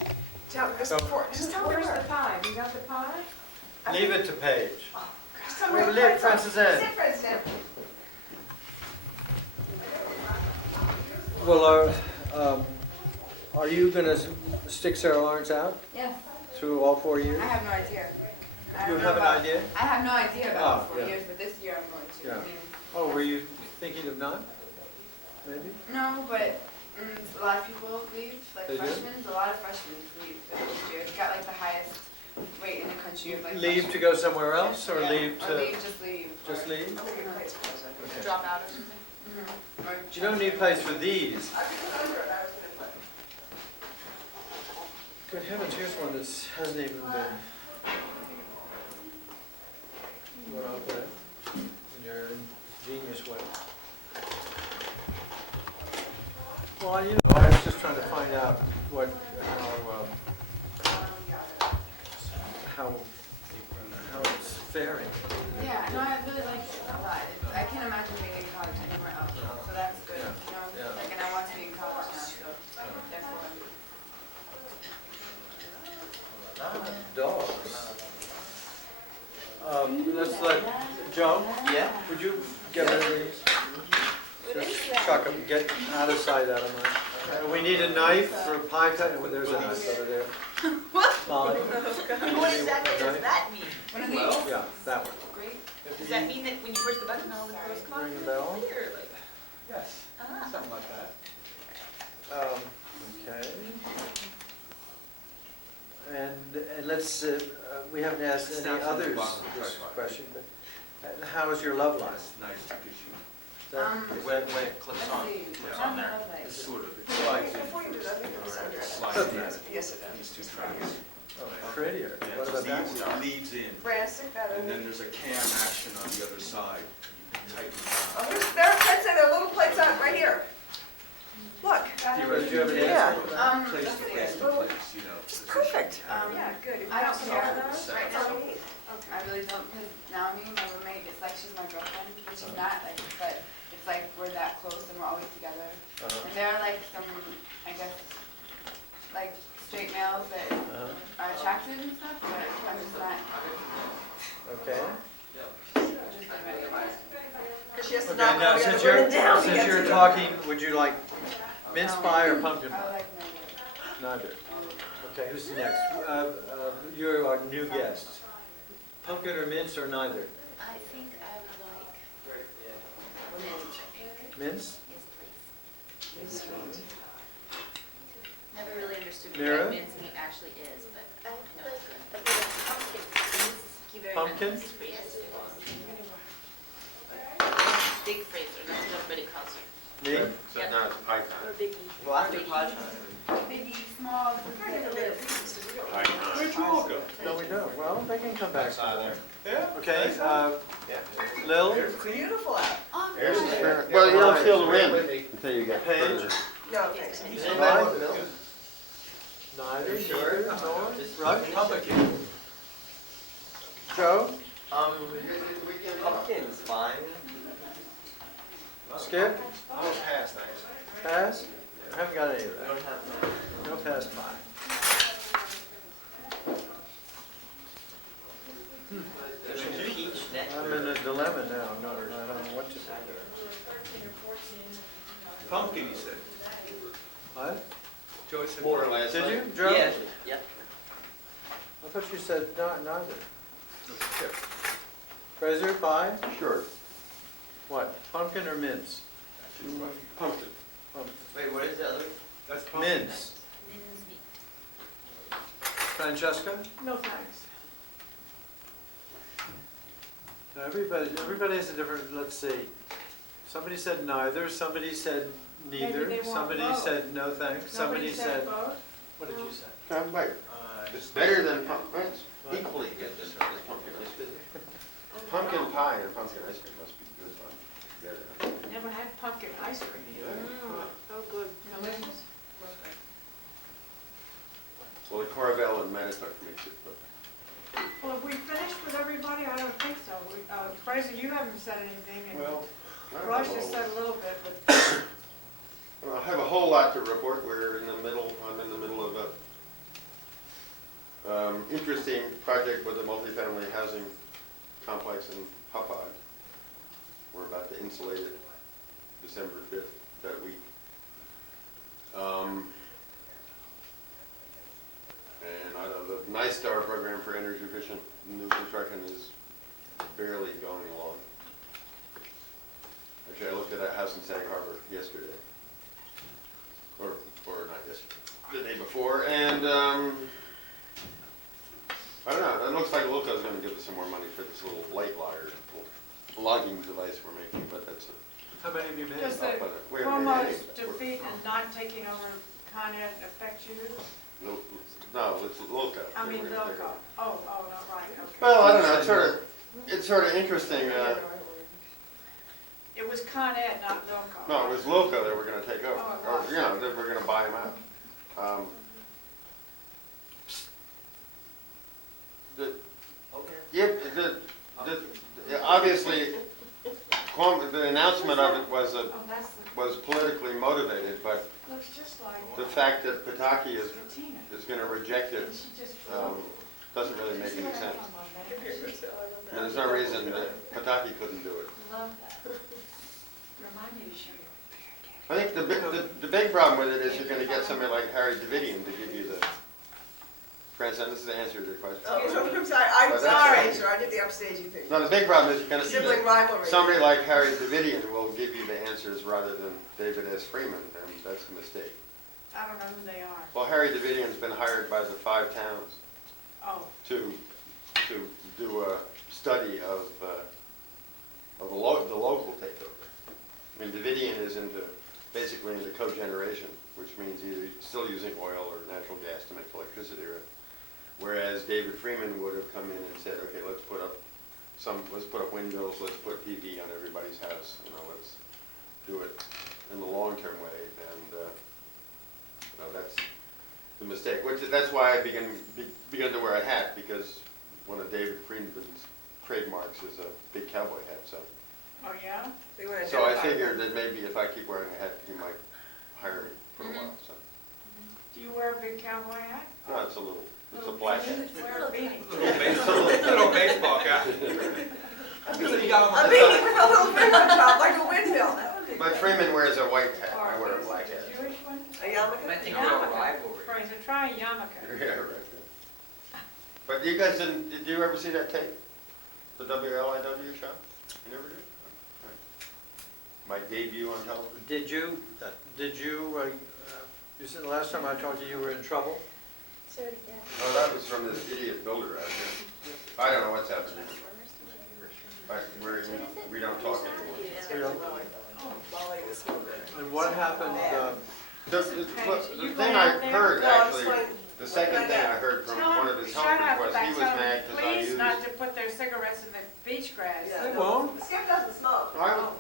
Tell me, just tell me Where's where. the pie? You got the pie? Leave it to Paige. Just tell me where. Francis Ed. Sit, Francis Ed. Well, are you gonna stick Sarah Lawrence out Yeah, through all 4 years? I have no idea. I You don't have know an about- idea? I have no idea about Oh, the 4 yeah. years, but this year I'm going to. Yeah. I mean, Oh, were you thinking of not? Maybe? no, but a lot of people leave, like They do? freshmen, a lot of freshmen leave this year. It's got like the highest rate in the country of like Leave to freshmen. go somewhere else, or Yeah, leave or to, leave, just leave. just leave? Mhm. Drop out or something. Or You don't need place for these. Good heavens, here's one that hasn't even been. What I'll put in your ingenious way. Well, you know, I was just trying to find out how it's faring. Yeah, no, I really like it a lot. I can't imagine being in college anywhere else, so that's good, you know? Yeah. Like, and I want to be in college now, so therefore. Dogs. Let's let, Joe, Yeah? would you get rid of these? Just chuck them, get out of sight, out of mind. We need a knife for pie cutting. Well, there's a knife over there. Molly? What exactly does that mean? One of these? Yeah, that one. Great. Does that mean that when you push the button, all the clothes come off? Ring a bell? Or like- Yes, Ah. something like that. Okay. And let's, we haven't asked any others this question, but how is your love life? Nice to get you. When it clips Let's on. see. Clips I on don't there. know, like- It's sort of, it Before slides you do that, you can send her. in, Yes, it does. these two tracks. Oh, prettier. Yeah, What it about that? leads in, Brad, stick that in. and then there's a cam action on the other side. You can tighten it Oh, there are plates, there are little plates on, right here. Look. Do you have an Yeah. answer? down. Place let's the see. place to place, you know. It's perfect. Yeah, good. I don't care those Set. right now. I really don't, because now me and my roommate, it's like she's my girlfriend, but she's not, like, but it's like we're that close and we're always together. And there are like some, I guess, like straight males that are attracted and stuff, but I'm just not, Okay. I'm just not ready about it. Because she has to Okay, knock now, all the since other you're, women down. since you're talking, would you like mince pie or pumpkin I would pie? like neither. Neither. Okay, who's next? You're our new guest. Pumpkin or mince or neither? I think I would like mint. Mince? Yes, please. Never really understood Mira? what mincing actually is, but I know it's good. Pumpkin. Thank you very Pumpkin? much. Yes. Big freezer, that's what everybody calls you. Me? So now it's pie time. Or biggie. Well, after pie time. Biggie, small, Where'd you all go? No, we don't. Well, they can come back. Yeah. Okay, Lil, Beautiful out. There's the spirit. Well, you don't feel the wind until you get Paige, further. No, thanks. neither, neither, nor, Rush, Pumpkin. Joe, Pumpkin's fine. Skip, I'm gonna pass, thanks. pass? I haven't got any of We that. don't have No pass pie. There's a peach next. I'm in a dilemma now, I don't know what to do. Pumpkin, he said. What? Joey said. More or less. Did you, Joe? Yeah, yep. I thought you said neither. Fraser, pie? Sure. What, pumpkin or mince? Pumpkin. Wait, what is the other? That's pumpkin. Mince. Min's meat. Francesca? No thanks. Now, everybody has a different, let's see. Somebody said neither, somebody said neither, Maybe they want somebody both. said no thanks, somebody said, both? what did you say? Come back. It's better than pumpkin, it's equally good than pumpkin ice cream. Pumpkin pie and pumpkin ice cream must be good fun. Better. Never had pumpkin ice cream. So good. Delicious. Well, the Carvel and Manitouk makes it, but Well, have we finished with everybody? I don't think so. Fraser, you haven't said anything, and well. Rush just said a little bit, but I have a whole lot to report. We're in the middle, I'm in the middle of a interesting project with a multifamily housing complex in Hauppauge. We're about to insulate it December 5th that week. And I know the Nice Star program for energy efficient new construction is barely going along. Actually, I looked at that house in Sag Harbor yesterday. Or not yesterday, the day before, and I don't know, it looks like Wilco's gonna give us some more money for this little light logging device we're making, but that's a. How many have you made? Does the We haven't made any. Cuomo's defeat and not taking over Con Ed affect you? No, it's Wilco. I mean, We're gonna take Vilco. over. Oh, no, right, okay. Well, I don't know, it's sort of interesting, It was Con Ed, not Vilco. no, it was Wilco that we're gonna take over, Oh, it or, was. you know, that we're gonna buy him out. Yeah, obviously, the announcement of it was Oh, that's the, was politically motivated, but looks just like the fact that Pataki is Katina. gonna reject it, And she just. doesn't really make any sense. And there's no reason that Pataki couldn't do it. Love that. Remind me to show you. I think the big problem with it is you're gonna get somebody like Harry Davidian to give you the, Francine, this is the answer to your question. Oh, I'm sorry, I'm But that's sorry, right. sir, I did the upstaging thing. No, the big problem is you're gonna, Sibling rivalry. somebody like Harry Davidian will give you the answers rather than David S. Freeman, and that's a mistake. I don't know who they are. Well, Harry Davidian's been hired by the 5 towns Oh, to do a study of the local takeover. I mean, Davidian is basically into cogeneration, which means either still using oil or natural gas to make electricity, right? Whereas David Freeman would have come in and said, okay, let's put up windmills, let's put PV on everybody's house, let's do it in the long-term way, and that's the mistake. That's why I began to wear a hat, because one of David Freeman's trademarks is a big cowboy hat. oh, yeah? So I figured that maybe if I keep wearing a hat, he might hire me for a while. So Do you wear a big cowboy hat? no, it's a black hat. Wear a beanie. Little baseball cap. A beanie with a little rim on top, like a windmill, that would be But great. Freeman wears a white hat. Or I wear a what black is it, hat. a Jewish one? A yarmulke? I think we're a Yarmulke. rivalry. Fraser, try a yarmulke. Yeah, right. But you guys did you ever see that tape? The WLIW show? You never did? My debut on television? Did you said the last time I talked to you, you were in trouble? Oh, that was from this idiot builder out here. I don't know what's happening. We don't talk anymore. And what happened, The thing I heard, actually, the second thing I heard from Tell one them, of his shut up helpers was about he was telling mad them, because I please used. not to put their cigarettes in the beach grass. they won't? Skip doesn't smoke.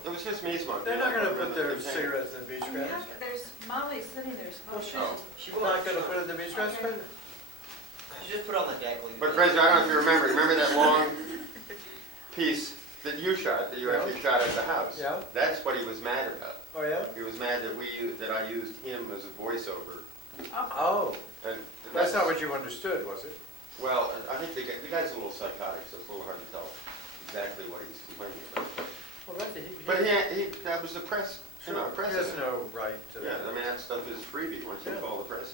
It was just me smoking. They're not gonna put their cigarettes. cigarettes in the beach Yeah, grass. there's Molly sitting there smoking. Oh. She's not gonna put it in the beach grass? Okay. You just put on the deck. leave But it. Fraser, I don't know if you remember that long piece that you shot, that you actually shot at the house? Yeah. That's what he was mad about. Oh, yeah? He was mad that I used him as a voiceover. Oh, And that's not what you understood, was it? Well, I think the guy's a little psychotic, so it's a little hard to tell exactly what he's complaining about. Well, But that was the press, He has precedent. no right to. Yeah, I mean, that stuff is freebie. Once you call the press,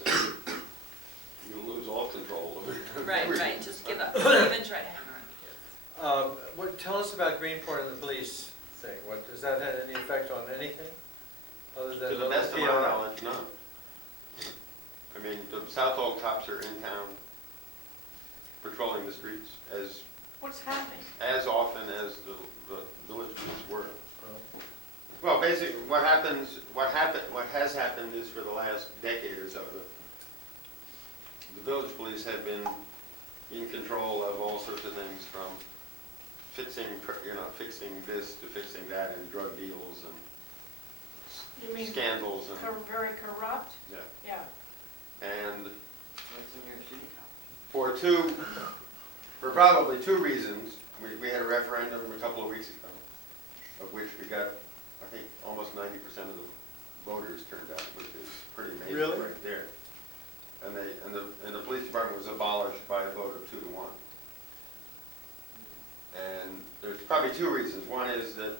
you lose all control of it. Right, just give up. Don't even try to hammer it. Tell us about Greenport and the police thing. Does that have any effect on anything? Other than To the best of my PR? knowledge, no. I mean, the Southall cops are in town patrolling the streets What's happening? as often as the village police were. Well, basically, what has happened is for the last decade or so, the village police have been in control of all sorts of things, from fixing this to fixing that, and drug deals You and mean scandals and, very corrupt? yeah. Yeah. And What's in your city? for probably 2 reasons, we had a referendum a couple of weeks ago, of which we got, I think, almost 90% of the voters turned out, which is pretty amazing Really? right there. And the police department was abolished by a vote of 2 to 1. And there's probably 2 reasons. One is that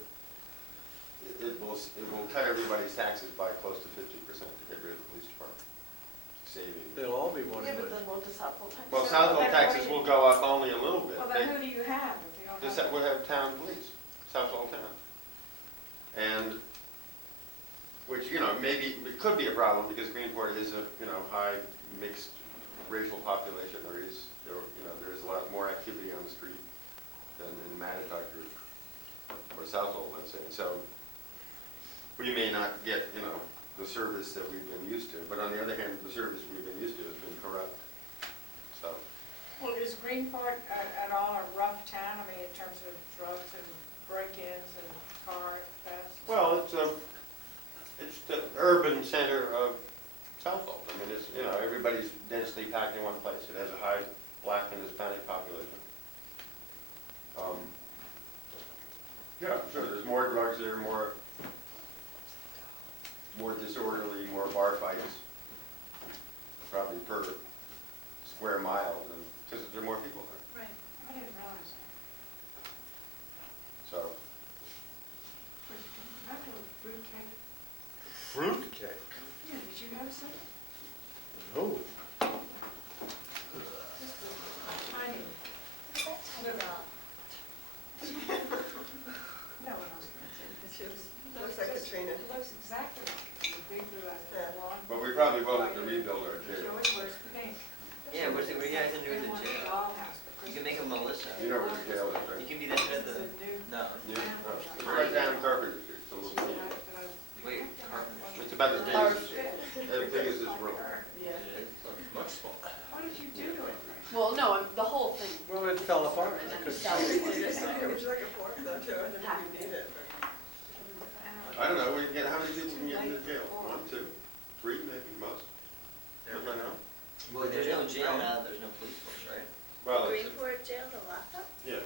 it will cut everybody's taxes by close to 50% to get rid of the police department, saving. They'll all be wanting Yeah, but to. then we'll just have full tax. Well, Southhold taxes will go up only a little bit. Well, then who do you have if you don't Just have? we'll have town police, Southhold town. And, which, you know, maybe, it could be a problem because Greenport is a, you know, high mixed racial population. There is a lot more activity on the street than in Mattatuck or Southhold, let's say. And so we may not get, you know, the service that we've been used to. But on the other hand, the service we've been used to has been corrupt. So. Well, is Greenport at all a rough town? I mean, in terms of drugs and break-ins and car thefts? Well, it's the urban center of Southhold. I mean, it's, you know, everybody's densely packed in one place. It has a high Black and Hispanic population. Yeah, sure, there's more drugs there, more disorderly, more bar fights, probably per square mile, because there are more people there. Right. I didn't realize that. So. I have a fruit cake. Fruit cake? Yeah, did you have some? No. Just a tiny. No one else can say. Looks like Katrina. It looks exactly like the big blonde. But we probably will have to rebuild our jail. Joey wears pink. Yeah, what are you guys gonna do with They the want a jail? dollhouse for You can make a Melissa. You know where the jail is, You right? can be the head of the, no. Yeah. It's right down Carpenter Street. It's a little teeny. Wait, Carpenter. It's about as big as this room. Much smaller. What did you do to it? Well, no, the whole thing. Well, it fell apart. And then Because- sell it. Would you like a fork though, too? I don't know if you need it. I don't know, how many people can get in the jail? 1, 2, 3, maybe, most. Everybody know? Well, there's no jail now, there's no police force, right? Well, it's, Greenport jail, the lockup? yeah.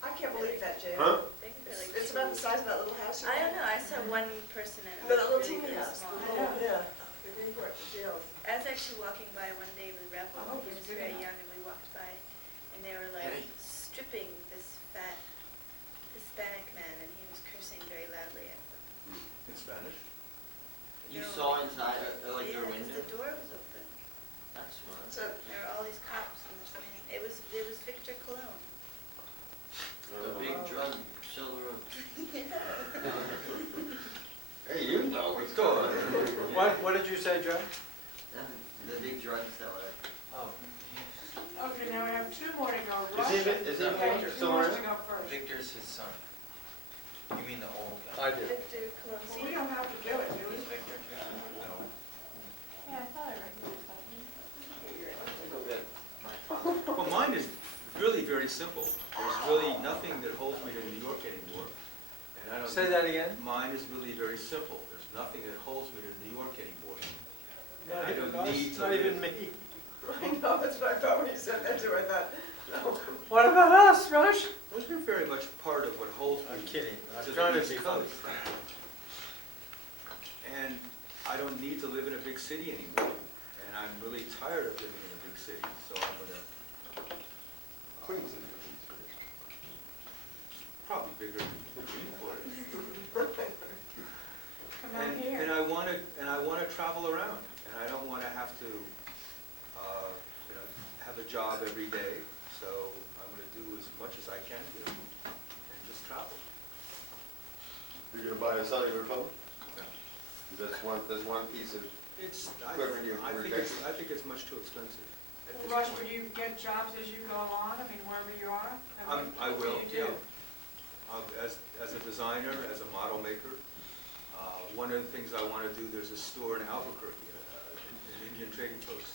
I can't believe that, Jay. Huh? They could be like It's about the size of that little house. you I have. don't know, I saw one person in it. No, that little really, teeny really house. small. Yeah. The Greenport jail. I was actually walking by one day with Rebel, Oh, he was it's big very enough. young, and we walked by, and they were like stripping this fat Hispanic man, and he was cursing very loudly at them. In Spanish? You No. saw inside, like Yeah, your 'cause window? the door was open. That's smart. So, There were all these cops and this man. It was Victor Cologne. The big drug seller of. Hey, you know what's going on. What did you say, Joe? The big drug seller. Oh. Okay, now we have two more to go. Is Russia. he Okay, who still wants around? to go first? Victor's his son. You mean the old guy? I do. Victor Cologne. Well, we don't have to do it, do we? Victor too? No. Yeah, I thought I recognized that. Well, mine is really very simple. There's really nothing that holds me to New York anymore. And I don't. Say that again? Mine is really very simple. There's nothing that holds me to New York anymore. And Not I even don't us, need to not even live. me. I know, that's what I thought when you said that too. I thought, no. What about us, Rush? They're very much part of what holds me. I'm kidding. I'm to the trying to East be funny. Coast. And I don't need to live in a big city anymore. And I'm really tired of living in a big city, so I'm gonna Queens is probably bigger than Greenport. Come on here. And I wanna travel around, and I don't wanna have to, have a job every day, so I'm gonna do as much as I can do and just travel. You're gonna buy a cellular phone? No. That's one piece of, It's, Whoever you reject. I think it's much too expensive at this Rush, point. will you get jobs as you go along? I mean, wherever you are? I What will, you do? yeah. As a designer, as a model maker, one of the things I want to do, there's a store in Albuquerque, an Indian trading post.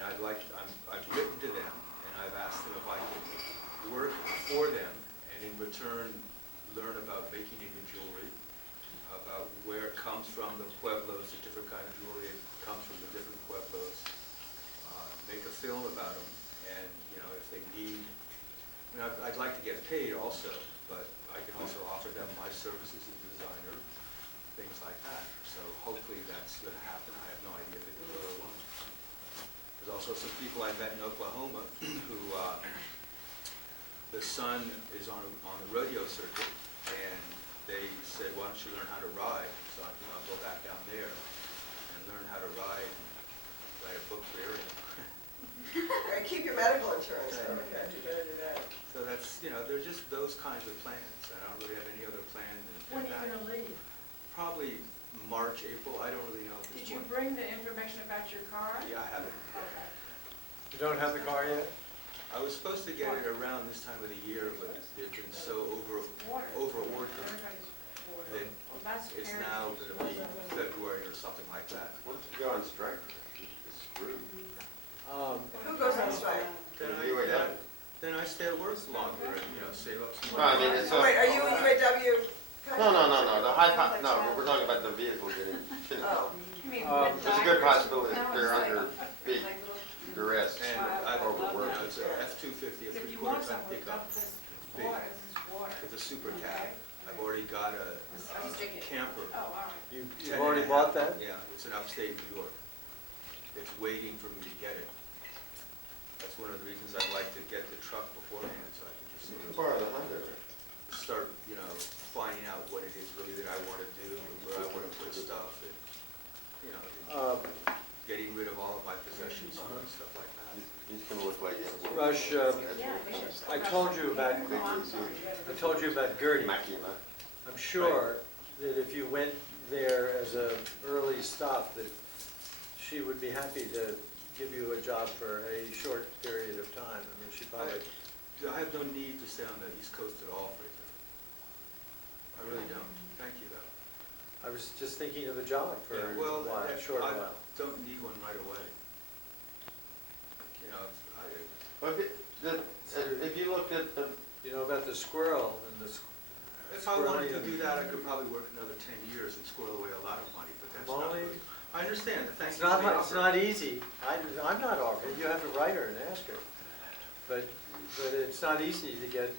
And I've written to them, and I've asked them if I could work for them, and in return, learn about making Indian jewelry, about where it comes from, the pueblos, the different kind of jewelry that comes from the different pueblos, make a film about them, and, if they need, I'd like to get paid also, but I can also offer them my services as a designer, things like that. So hopefully that's going to happen. I have no idea if it will or won't. There's also some people I met in Oklahoma who, the son is on the rodeo circuit, and they said, why don't you learn how to ride? So I thought I'll go back down there and learn how to ride, write a book for Ariel. Right, keep your medical insurance, though, okay, you better do that. So that's, they're just those kinds of plans. I don't really have any other plan than that. When are you gonna leave? Probably March, April, I don't really know at this Did you point. bring the information about your car? Yeah, I have it. Okay. You don't have the car yet? I was supposed to get it around this time of the year, but they've been so Water. over-ordered Everybody's water. that Well, that's it's fair. now gonna be February or something like that. What if you go on strike? It's screwed. Who goes on strike? Then You wait up. then I stay at work longer and, save up some No, I money. mean, it's Oh, wait, are you a UAW? no, the no, we're talking about the vehicle getting finished. Oh, You mean Um, with There's a good diapers? possibility that they're under big duress. And I've Overworked. it's a F-250, a If you want three-quarter ton some, we've pickup. got this Big. water, this is water. It's a super cab. I've already got a camper. Oh, all right. You've already bought that? Yeah, it's in upstate New York. It's waiting for me to get it. That's one of the reasons I'd like to get the truck beforehand, so I can just sort of Borrow the Honda. start, finding out what it is really that I want to do, and where I want to put stuff, and, getting rid of all of my possessions and stuff like that. He's gonna look like him. Rush, I told you about Gertie. Makima. I'm sure that if you went there as an early stop, that she would be happy to give you a job for a short period of time. I mean, she probably, I have no need to stay on the East Coast at all, Fraser. I really don't. Thank you, though. I was just thinking of a job for Yeah, a well, while, a short I while. don't need one right away. Well, if you looked at the, You know about the squirrel and the If I wanted to do that, I could probably work another 10 years and squirrel away a lot of money, but that's not. Molly, I understand. Thank it's you. for the not, it's offer. not easy. I'm not offering, you have to write her and ask her. But it's not easy to get,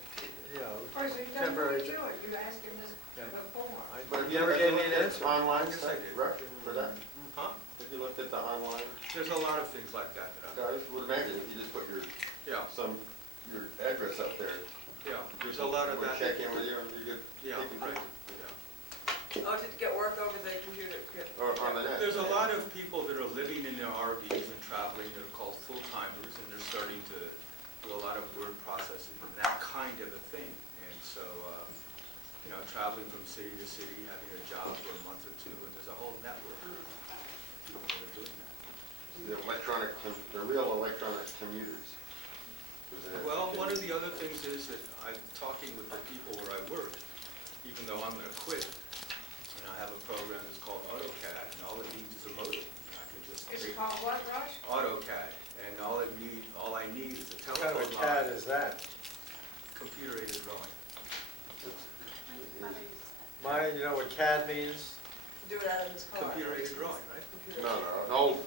Or is it temporary. do it? You asked him this before. but You never gave me an answer. Online Yes, stuff, I did. Rick, for that? Huh? If you looked at the online, There's a lot of things like that that I would imagine if you just put your address up there. There's a lot of We'll that. check in with you and you could Yeah, take it right. oh, to get work over the computer. or on the net. There's a lot of people that are living in their RVs and traveling that are called full-timers, and they're starting to do a lot of word processing and that kind of a thing. And so, traveling from city to city, having a job for a month or two, and there's a whole network of people that are doing that. The real electronic commuters. Well, one of the other things is that I'm talking with the people where I work, even though I'm going to quit, and I have a program that's called AutoCAD, and all it needs is a modem. And I can just Is it take called what, Rush? AutoCAD, and all I need is a What kind of telephone a CAD line, is that? computer-aided drawing. You know what CAD means? Do it out of his car. Computer-aided drawing, right? No, an old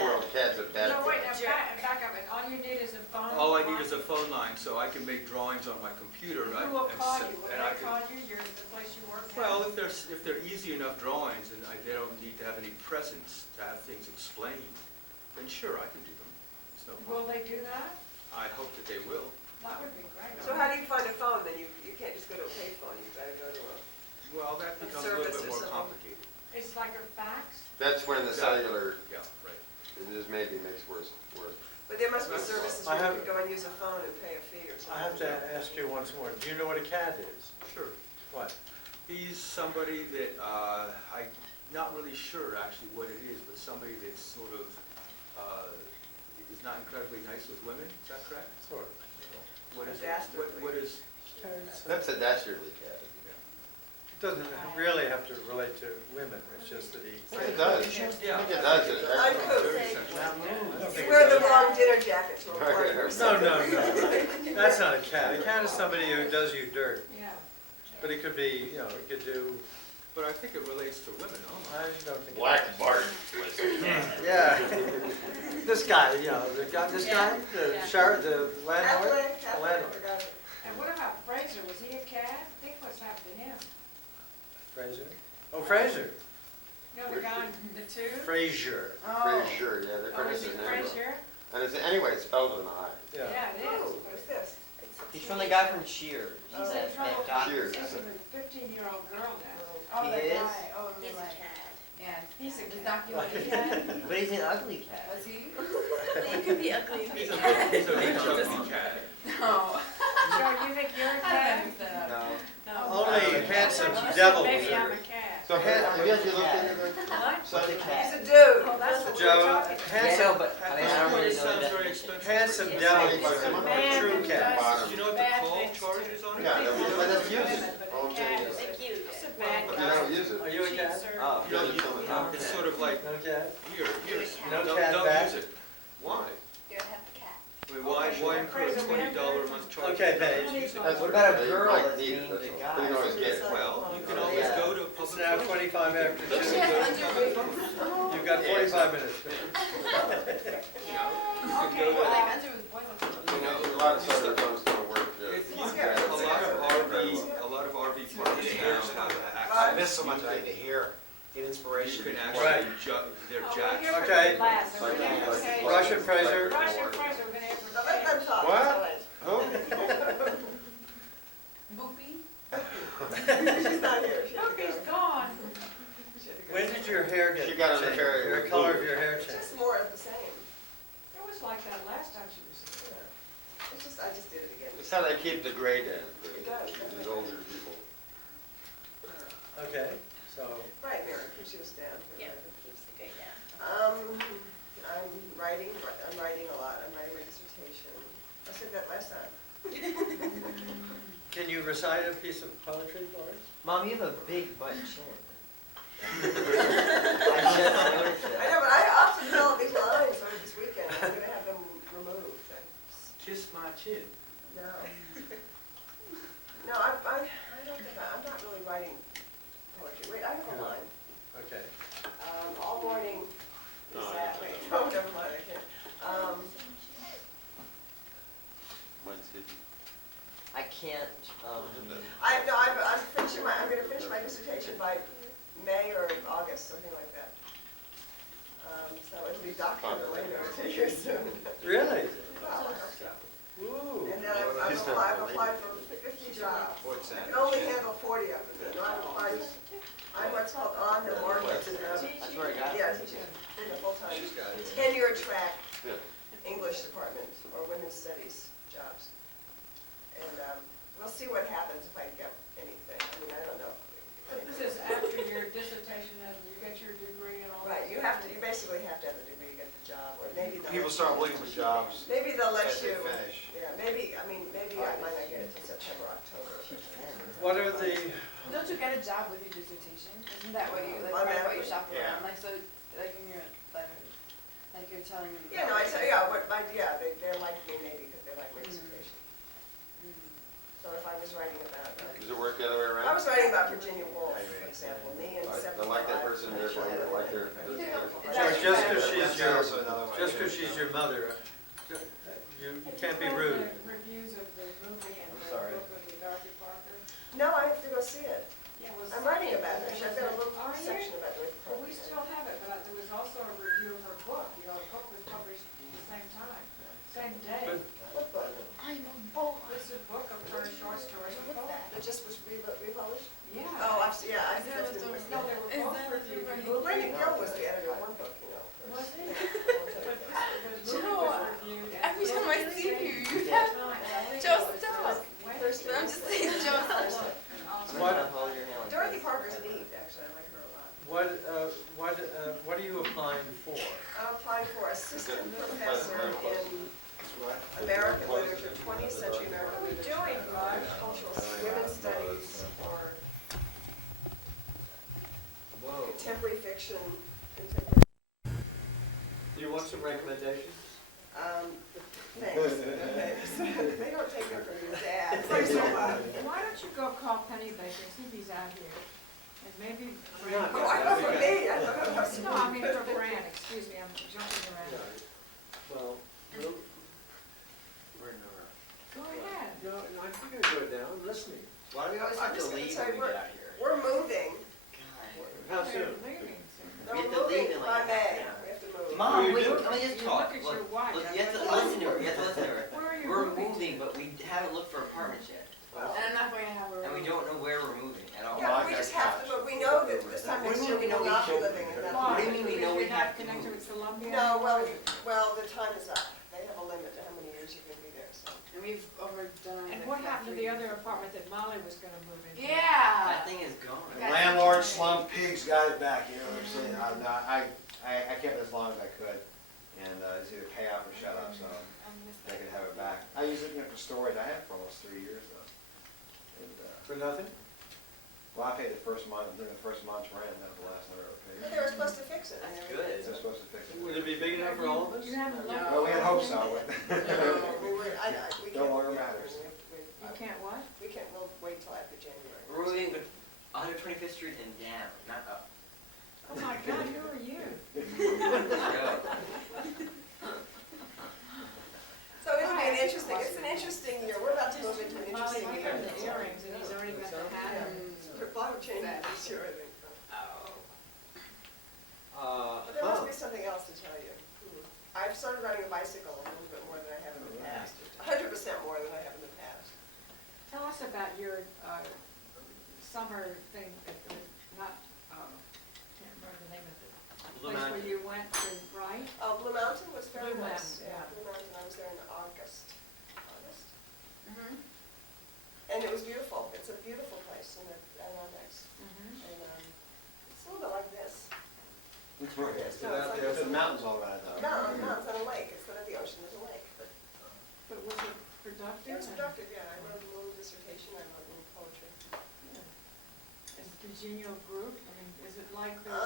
world CAD's a bad No, wait, now, thing. back up. All you need is a phone. All I need is a phone line, so I can make drawings on my computer. Who right, will and call se- you? Will and I they can- call you? You're the place you work now? Well, if they're easy enough drawings and they don't need to have any presence to have things explained, then sure, I can do them. It's no Will problem. they do that? I hope that they will. That would be great. So how do you find a phone then? You can't just go to a payphone, you gotta go to a. Well, that A becomes a little service bit or more something. complicated. It's like a fax? That's when the cellular, Yeah, right. it just maybe makes worse. But there must be That's- services I where have- you can go and use a phone and pay a fee or something. I have to ask you once more, do you know what a CAD is? Sure. What? He's somebody that, I'm not really sure actually what it is, but somebody that's sort of, is not incredibly nice with women, is that correct? Sort of. What is, Dastardly. what is, That's a dastardly CAD. It doesn't really have to relate to women, it's just that he. It does. Yeah. It does. I'm cool. very essential. You wear the wrong dinner jacket to a party or No, something. no, that's not a CAD. A CAD is somebody who does you dirt. Yeah. But it could be, it could do, But I think it relates to women, I don't think. Black Bart. Yeah. This guy, this guy, the sheriff, the landlord. Catholic, Landlord. forgot it. And what about Fraser? Was he a cat? I think what's happened to him? Fraser? Oh, Fraser. You know the guy, the two? Frazier. Oh. Frazier, yeah, they're Oh, is he pronouncing that. Fraser? And it's, anyway, it's spelled with an I. Yeah. Yeah, it Oh, is. what's this? He's from the guy from Cheers. He's in That trouble. guy. Cheers. He's a 15-year-old girl now. Oh, He that is? guy. Oh, He's a like, cat. yeah. He's a The cat. documentary cat. But he's an ugly cat. Was he? You can be ugly and be He's a a cat. big chunky cat. No. Joe, you think you're a I cat? mixed that up. No. No. Only handsome You said, devils Maybe I'm are. a cat. So have you actually looked into the? What? What's a He's cat? a dude. Oh, that's what we're Joe, talking about. Yeah, I know, handsome, but I mean, I don't really know the definition. handsome It's devils like- it's a are man true who cats. does Do you know what the bad call things charge to is on it? Yeah, but that's women, used. but All a I'm cat saying is is, Like you. it's a bad but guy. you don't use it. Are you a cat? Cheats her. Oh. You know, it's sort of like, No cat? here, No don't cat back? use it. Why? You're a happy cat. I mean, why incur a $20 a month charge? Okay, Paige. That's What about a they girl might that's need mean it, to that's all. But you can always get it. Well, you can always Yeah. go to It's public. now 25 after She 2. has underwear. You've got 45 minutes. Okay, Or well, like under his boyfriend. You know, a lot of southern homes don't work. A lot of RV parks now have I access. so much I need to hear, get You inspiration. can Right. actually they're we're jacked. here for Okay. the class, and we're Like- gonna like- say- Russian Fraser. Russian Fraser, we're gonna have Now let them talk. What? Who? Boopy. She's not here. She had to Look, he's go. gone. She had to go. When did your hair get She got an changed? affair The with color of Boo. your hair It's changed? just more of the same. It was like that last time she was here. It's just, I just did it again. It's how they keep the grade in, It does. these older people. Okay, so, Right, Mary, she was down. Yeah, keeps the grade down. I'm writing a lot. I'm writing my dissertation. I said that last time. can you recite a piece of poetry for us? Mom, you have a big butt chin. I just noticed I it. know, but I often develop these lines over this weekend. I'm gonna have them removed. Kiss my chin. No. No, I don't think, I'm not really writing poetry. Wait, I have a line. Okay. All morning is that, wait, no, never mind, I can't. When's it? I can't, I'm gonna finish my dissertation by May or August, something like that. So it'll be documented later, to you soon. Really? Well, I hope so. Ooh. And then I've applied for 50 jobs. What's I that? can only handle 40 of them. No, I've applied, I'm what's called on the market. that's where I got Yeah, it. teaching in a full-time, She's got it. tenure track Yeah. English department or women's studies jobs. And we'll see what happens if I get anything. I mean, I don't know. But this is after your dissertation and you get your degree and all that. Right, you basically have to have a degree to get the job, or maybe they'll. People start looking for jobs Maybe they'll let as they you, finish. yeah, maybe I might not get it till September, October. What are the, Don't you get a job with your dissertation? Isn't that what you, like, Automatically. write what you shop Yeah. around? Like, so, like in your letters, like you're telling them. Yeah, no, I tell you, yeah, they like me maybe because they like my dissertation. So if I was writing about, Does it work the other way I around? was writing about Virginia Woolf, for example, me and I like that person, therefore I like their. just because she's your mother, you can't be rude. Reviews of the movie and I'm the sorry. book of the Dorothy Parker. No, I have to go see it. Yeah, was. I'm writing about it. I've got a little Are you? section about it. Well, we still have it, but there was also a review of her book. You know, the book was published at the same time, same day. But- What book? I'm a boy. This is a book of her short stories and poems. That just was republished? Yeah. Oh, I've seen, yeah, I Is that just what didn't. No, they were Is both that reviewed. what Well, Brandon Gill was the editor of one book, you know. Was first. he? Yeah. But the movie Joe, was reviewed at every the time I same see you, you time. have I think Joe, it was stop. Wednesday. But I'm just saying, Joe, stop. I'm What? gonna hold your hand like Dorothy this. Parker's neat, actually, I like her a lot. What are you applying for? I'm applying for assistant professor in American literature, 20th century American literature. What are we doing, Raj? Cultural, women's studies, or contemporary fiction, contemporary. Do you want some recommendations? Thanks. They don't take them from your dad. Thanks so much. Why don't you go call Penny Baker, see if he's out here? And maybe. Not Oh, I thought for me, I thought it was. No, I mean for Fran, excuse me, I'm jumping around. Well, Go ahead. no, I think I do it now, I'm listening. Why do we always I'm have just to gonna leave tell when you, we get out here? we're moving. How They're soon? leaving soon. No, We have we're to leave moving in by like May. half an hour. We have to move. Mom, You wait, do- let me just You talk. look at your watch. Look, you have to listen to her, you have to listen to her. Where are you We're moving? moving, but we haven't looked for apartments yet. And I'm not going to have a. And we don't know where we're moving at all. Yeah, we just have to, but we know that this time next year we will not be living in that. What do you mean we know we You're have not to connected move? with Columbia? No, well, the time is up. They have a limit to how many years you can be there, so. And we've overdone it. And what happened to the other apartment that Molly was gonna move into? Yeah. That thing is gone. Yeah. Landlord, slum pigs got it back, you know what I'm saying? I kept it as long as I could, and it's either pay off or shut up, so I could have it back. I used it for storage, I had it for almost 3 years though. And, For nothing? well, I paid the first month, then the first month's rent, and that was the last one I ever paid. But they were supposed to fix it. That's They good. were supposed to fix it. Would it be big enough for all of us? You haven't left. Well, we had hopes so, but We no can't- longer matters. You can't what? We can't, we'll wait till after January. We're moving 125th Street and down, not up. Oh my God, who are you? Go. So it'll be it's an interesting year. We're about to move into an Molly, interesting he year. got the earrings and he's already got the hat. A lot of changes this year, I think. Uh, But there must be something else to tell you. I've started riding a bicycle a little bit more than I have in the past. 100% more than I have in the past. Tell us about your summer thing at the, can't remember the name of the Blue place where Mountain. you went to, right? Oh, Blue Mountain was very Blue nice. Mountain, yeah. Blue Mountain, I was there in August. Mm-hmm. And it was beautiful. It's a beautiful place in the Adirondacks. Mm-hmm. And it's a little bit like this. Right. Yes, So no, it's like there's this. mountains all around though. Mountains on a lake. Instead of the ocean, there's a lake. But But was it productive? it was productive, yeah. I wrote a little dissertation. I wrote a little poetry. Is it congenial group? I mean, is it like the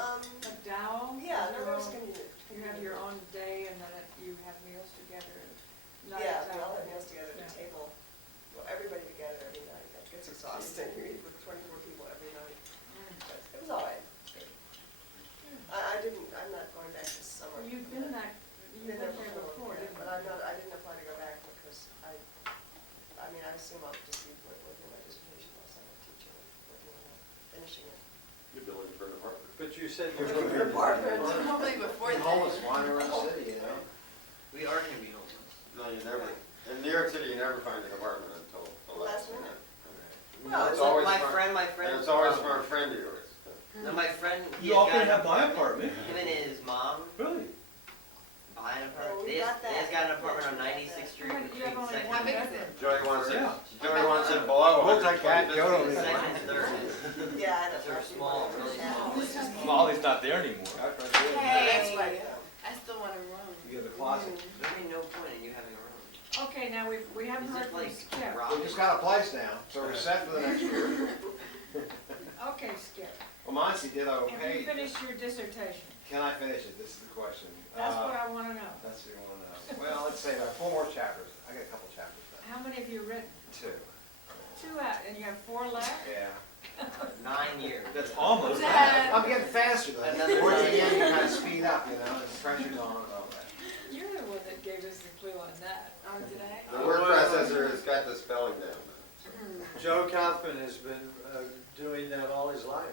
McDowell? Yeah, no, there was You have your own day and then you have meals together. Not Yeah, we exactly. all had meals together at the Yeah. table. Well, everybody together every night. That gets exhausting. You eat with 24 people every night. But it was all right. I'm not going back this summer. Well, you've been there before, yeah, didn't but you? I didn't apply to go back because I assume I'll just be working my dissertation while I'm teaching and working on finishing it. You're building for an apartment. But you said you're Looking for an apartment. Probably before Be that. homeless wandering around the city, you know? We are gonna be homeless. No, you never, in New York City, you never find an apartment until the last Last minute. Well, It's it's always My for- friend, And it's always for a friend of yours. No, my friend. You all can have my apartment. Him and his mom Really? buy an Yeah, apartment. we They got just that. got an apartment on 96th Street How many- you have between only second. How big is it? Joey wants it, Yeah. Joey wants it below. We'll take that. 125th. Joe don't need Second and third. Yeah, I Those don't are small, really small. Molly's not there anymore. That's right there. That's Hey, right, yeah. I still want a room. You have the closet. There's really no point in you having a room. Okay, now we haven't Is heard it from like Skip. rock? We just got a place now, so we're set for the next year. Okay, Skip, Well, Monty did have you okay. finished your dissertation? Can I finish it? This is the question. That's what I wanna know. That's what you want to know. Well, let's say about 4 more chapters. I got a couple chapters left. How many have you written? 2. 2 out, and you have 4 left? Yeah. 9 years. That's almost. Dad. I'm getting faster though. Another Towards the 9 end, you kind of speed up, you know, and the pressure's on and all that. You're the one that gave us the clue on that. Oh, did I? The word processor has got the spelling down. Joe Kaufman has been doing that all his life.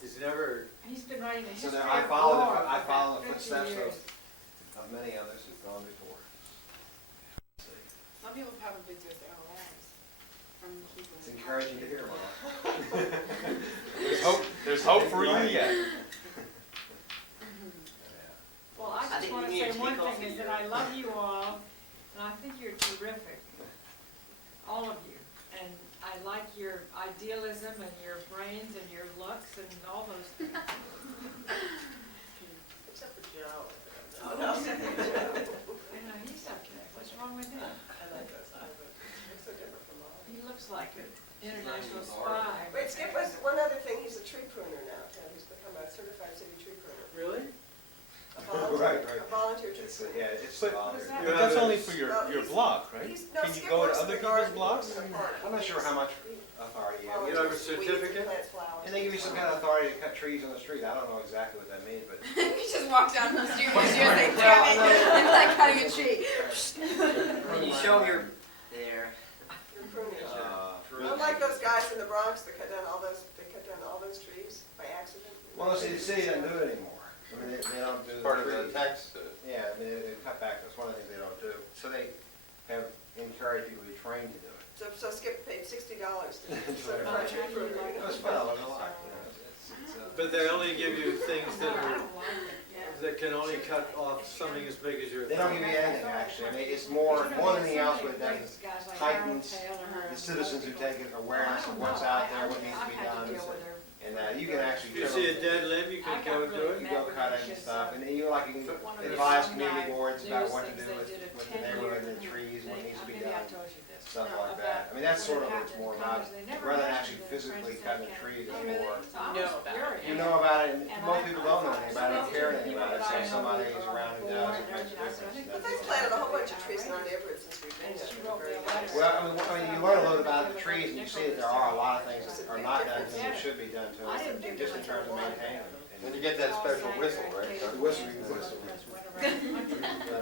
He's never, He's been writing the So history now of I follow war the, I for follow about the 50 footsteps years. of many others who've gone before. Some people probably do it their whole lives. From people. It's encouraging to hear, Mom. There's hope for you yet. Well, I I just think wanna we need say to one take off thing, is the- that I love you all, and I think you're terrific. All of you. And I like your idealism and your brains and your looks and all those things. Except for Joe. Oh, no. I know, he's okay. What's wrong with him? I like those. Looks so different from mine. He looks like an international spy. Wait, Skip was, one other thing, he's a tree pruner now, Ted. He's become a certified city tree pruner. really? A volunteer, Right, right. a volunteer tree It's, pruner. yeah, it's But- volunteer. that- But that's only for your He's- block, right? No, Can you Skip go works to in other the people's garden, blocks? he works in the park. I'm not sure how much authority you have. You have a Volunteers, weeds, certificate? plants flowers. And they give you some kind of authority to cut trees on the street. I don't know exactly what that means, but. You just walk down the street and you're like, damn it, it's like cutting a tree. When you show them you're there. You're pruning. Uh, Unlike those guys in the Bronx that cut down all those trees by accident. Well, see, the city doesn't do it anymore. I mean, they don't do the Part of the trees. text. Yeah, I mean, they cut back, that's one of the things they don't do. So they have encourage people to be trained to do it. So Skip paid $60 to set a Oh, tree how do you pruner. like It was fun, I learned a lot, you know, But they only give you things that I are, don't like it. that can only cut off something as big as your They don't thumb. give you anything, actually. I mean, it's more than anything else, what it does is heightens the citizens who take it awareness of what's out there, what needs to be done. And you can actually. If you see a dead limb, you can go do it. You go cut it and stuff, and then you like, you can advise community boards about what to do with the neighborhood and the trees and what needs to be done, stuff like that. I mean, that's sort of what it's more about, rather than actually physically cutting the trees, it's more, you know about it, and most people don't know anything about it, don't care anything about it, so somebody is around who does, it makes a difference. But they've planted a whole bunch of trees in our neighborhood since we've been there. Well, I mean, you learn a lot about the trees, and you see that there are a lot of things that are not done, and that should be done to them, just in terms of maintaining them. And you get that special whistle, right? The whistle, you can whistle.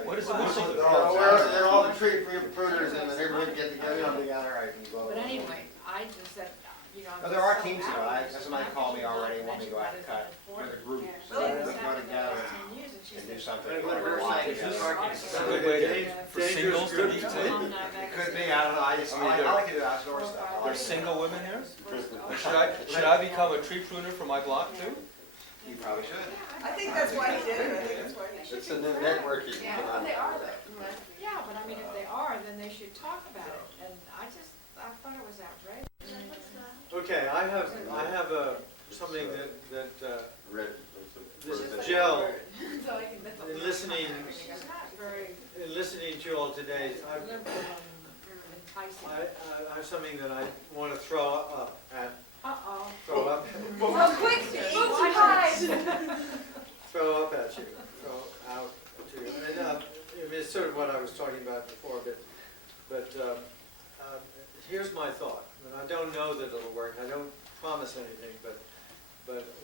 What is the whistle? They're all the tree pruners in the neighborhood get Come together. together, right, and blow But it. anyway, I just said, you know. But there are teams, you know, somebody called me already, and wanted me to go out and cut with a group. So they go together and do something. Is this a good way for singles to meet too? It could be, I don't know, I like to do outdoor stuff. There's single women here? Should I become a tree pruner for my block too? You probably should. I think that's why he did it. I think that's why he should. It's a new networking Yeah, phenomenon. they are though. Yeah, but I mean, if they are, then they should talk about it, and I thought it was outrageous. Okay, I have something that Red. this gel, So I think that's in listening, It's not very in listening to you all today, liberal and enticing. I have something that I want to throw up at, Uh-oh. throw up, so quick, throw up at you, throw out to you. And it's sort of what I was talking about before, but here's my thought, and I don't know that it'll work, I don't promise anything, but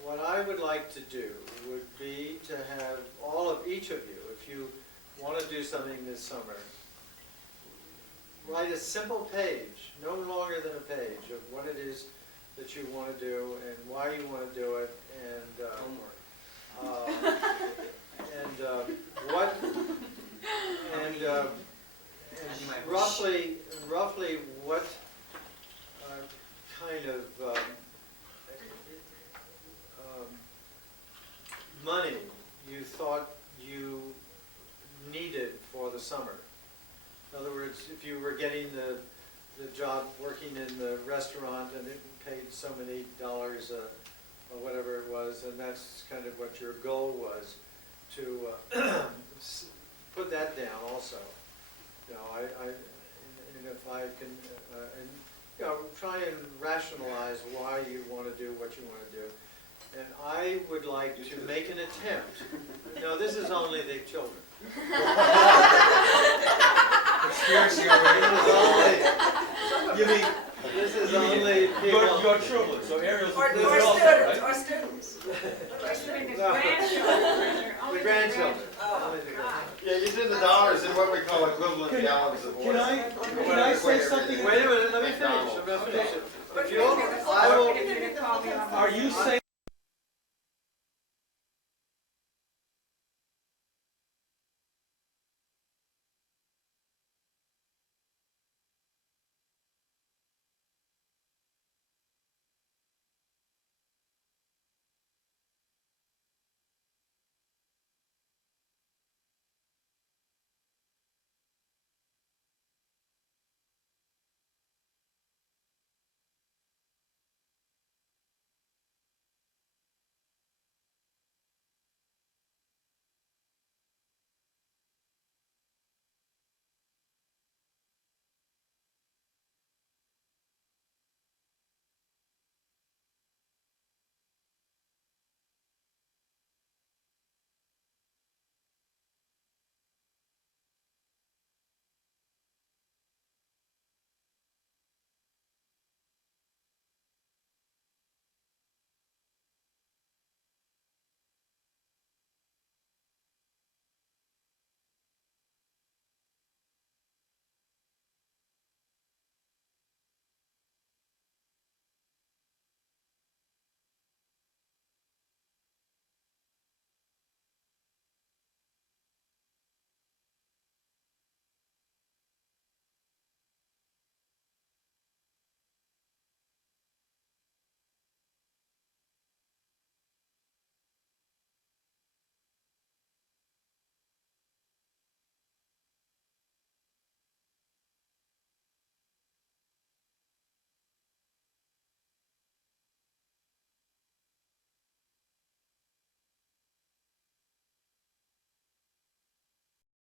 what I would like to do would be to have each of you, if you want to do something this summer, write a simple page, no longer than a page, of what it is that you want to do and why you want to do it, and what, and roughly what kind of money you thought you needed for the summer. In other words, if you were getting the job working in the restaurant and it paid so many dollars or whatever it was, and that's kind of what your goal was, to put that down also. You know, and if I can, and you know, try and rationalize why you want to do what you want to do. And I would like to make an attempt. No, this is only the children. You mean, this is only people. Your children, so Ariel's Or included also, right? students. No. The grandchildren. Oh. Yeah, you did the dollars in what we call equivalent gallons of oil. Can I say something? Wait a minute, let me finish. I'm not finished. If you'll, I will. Are you saying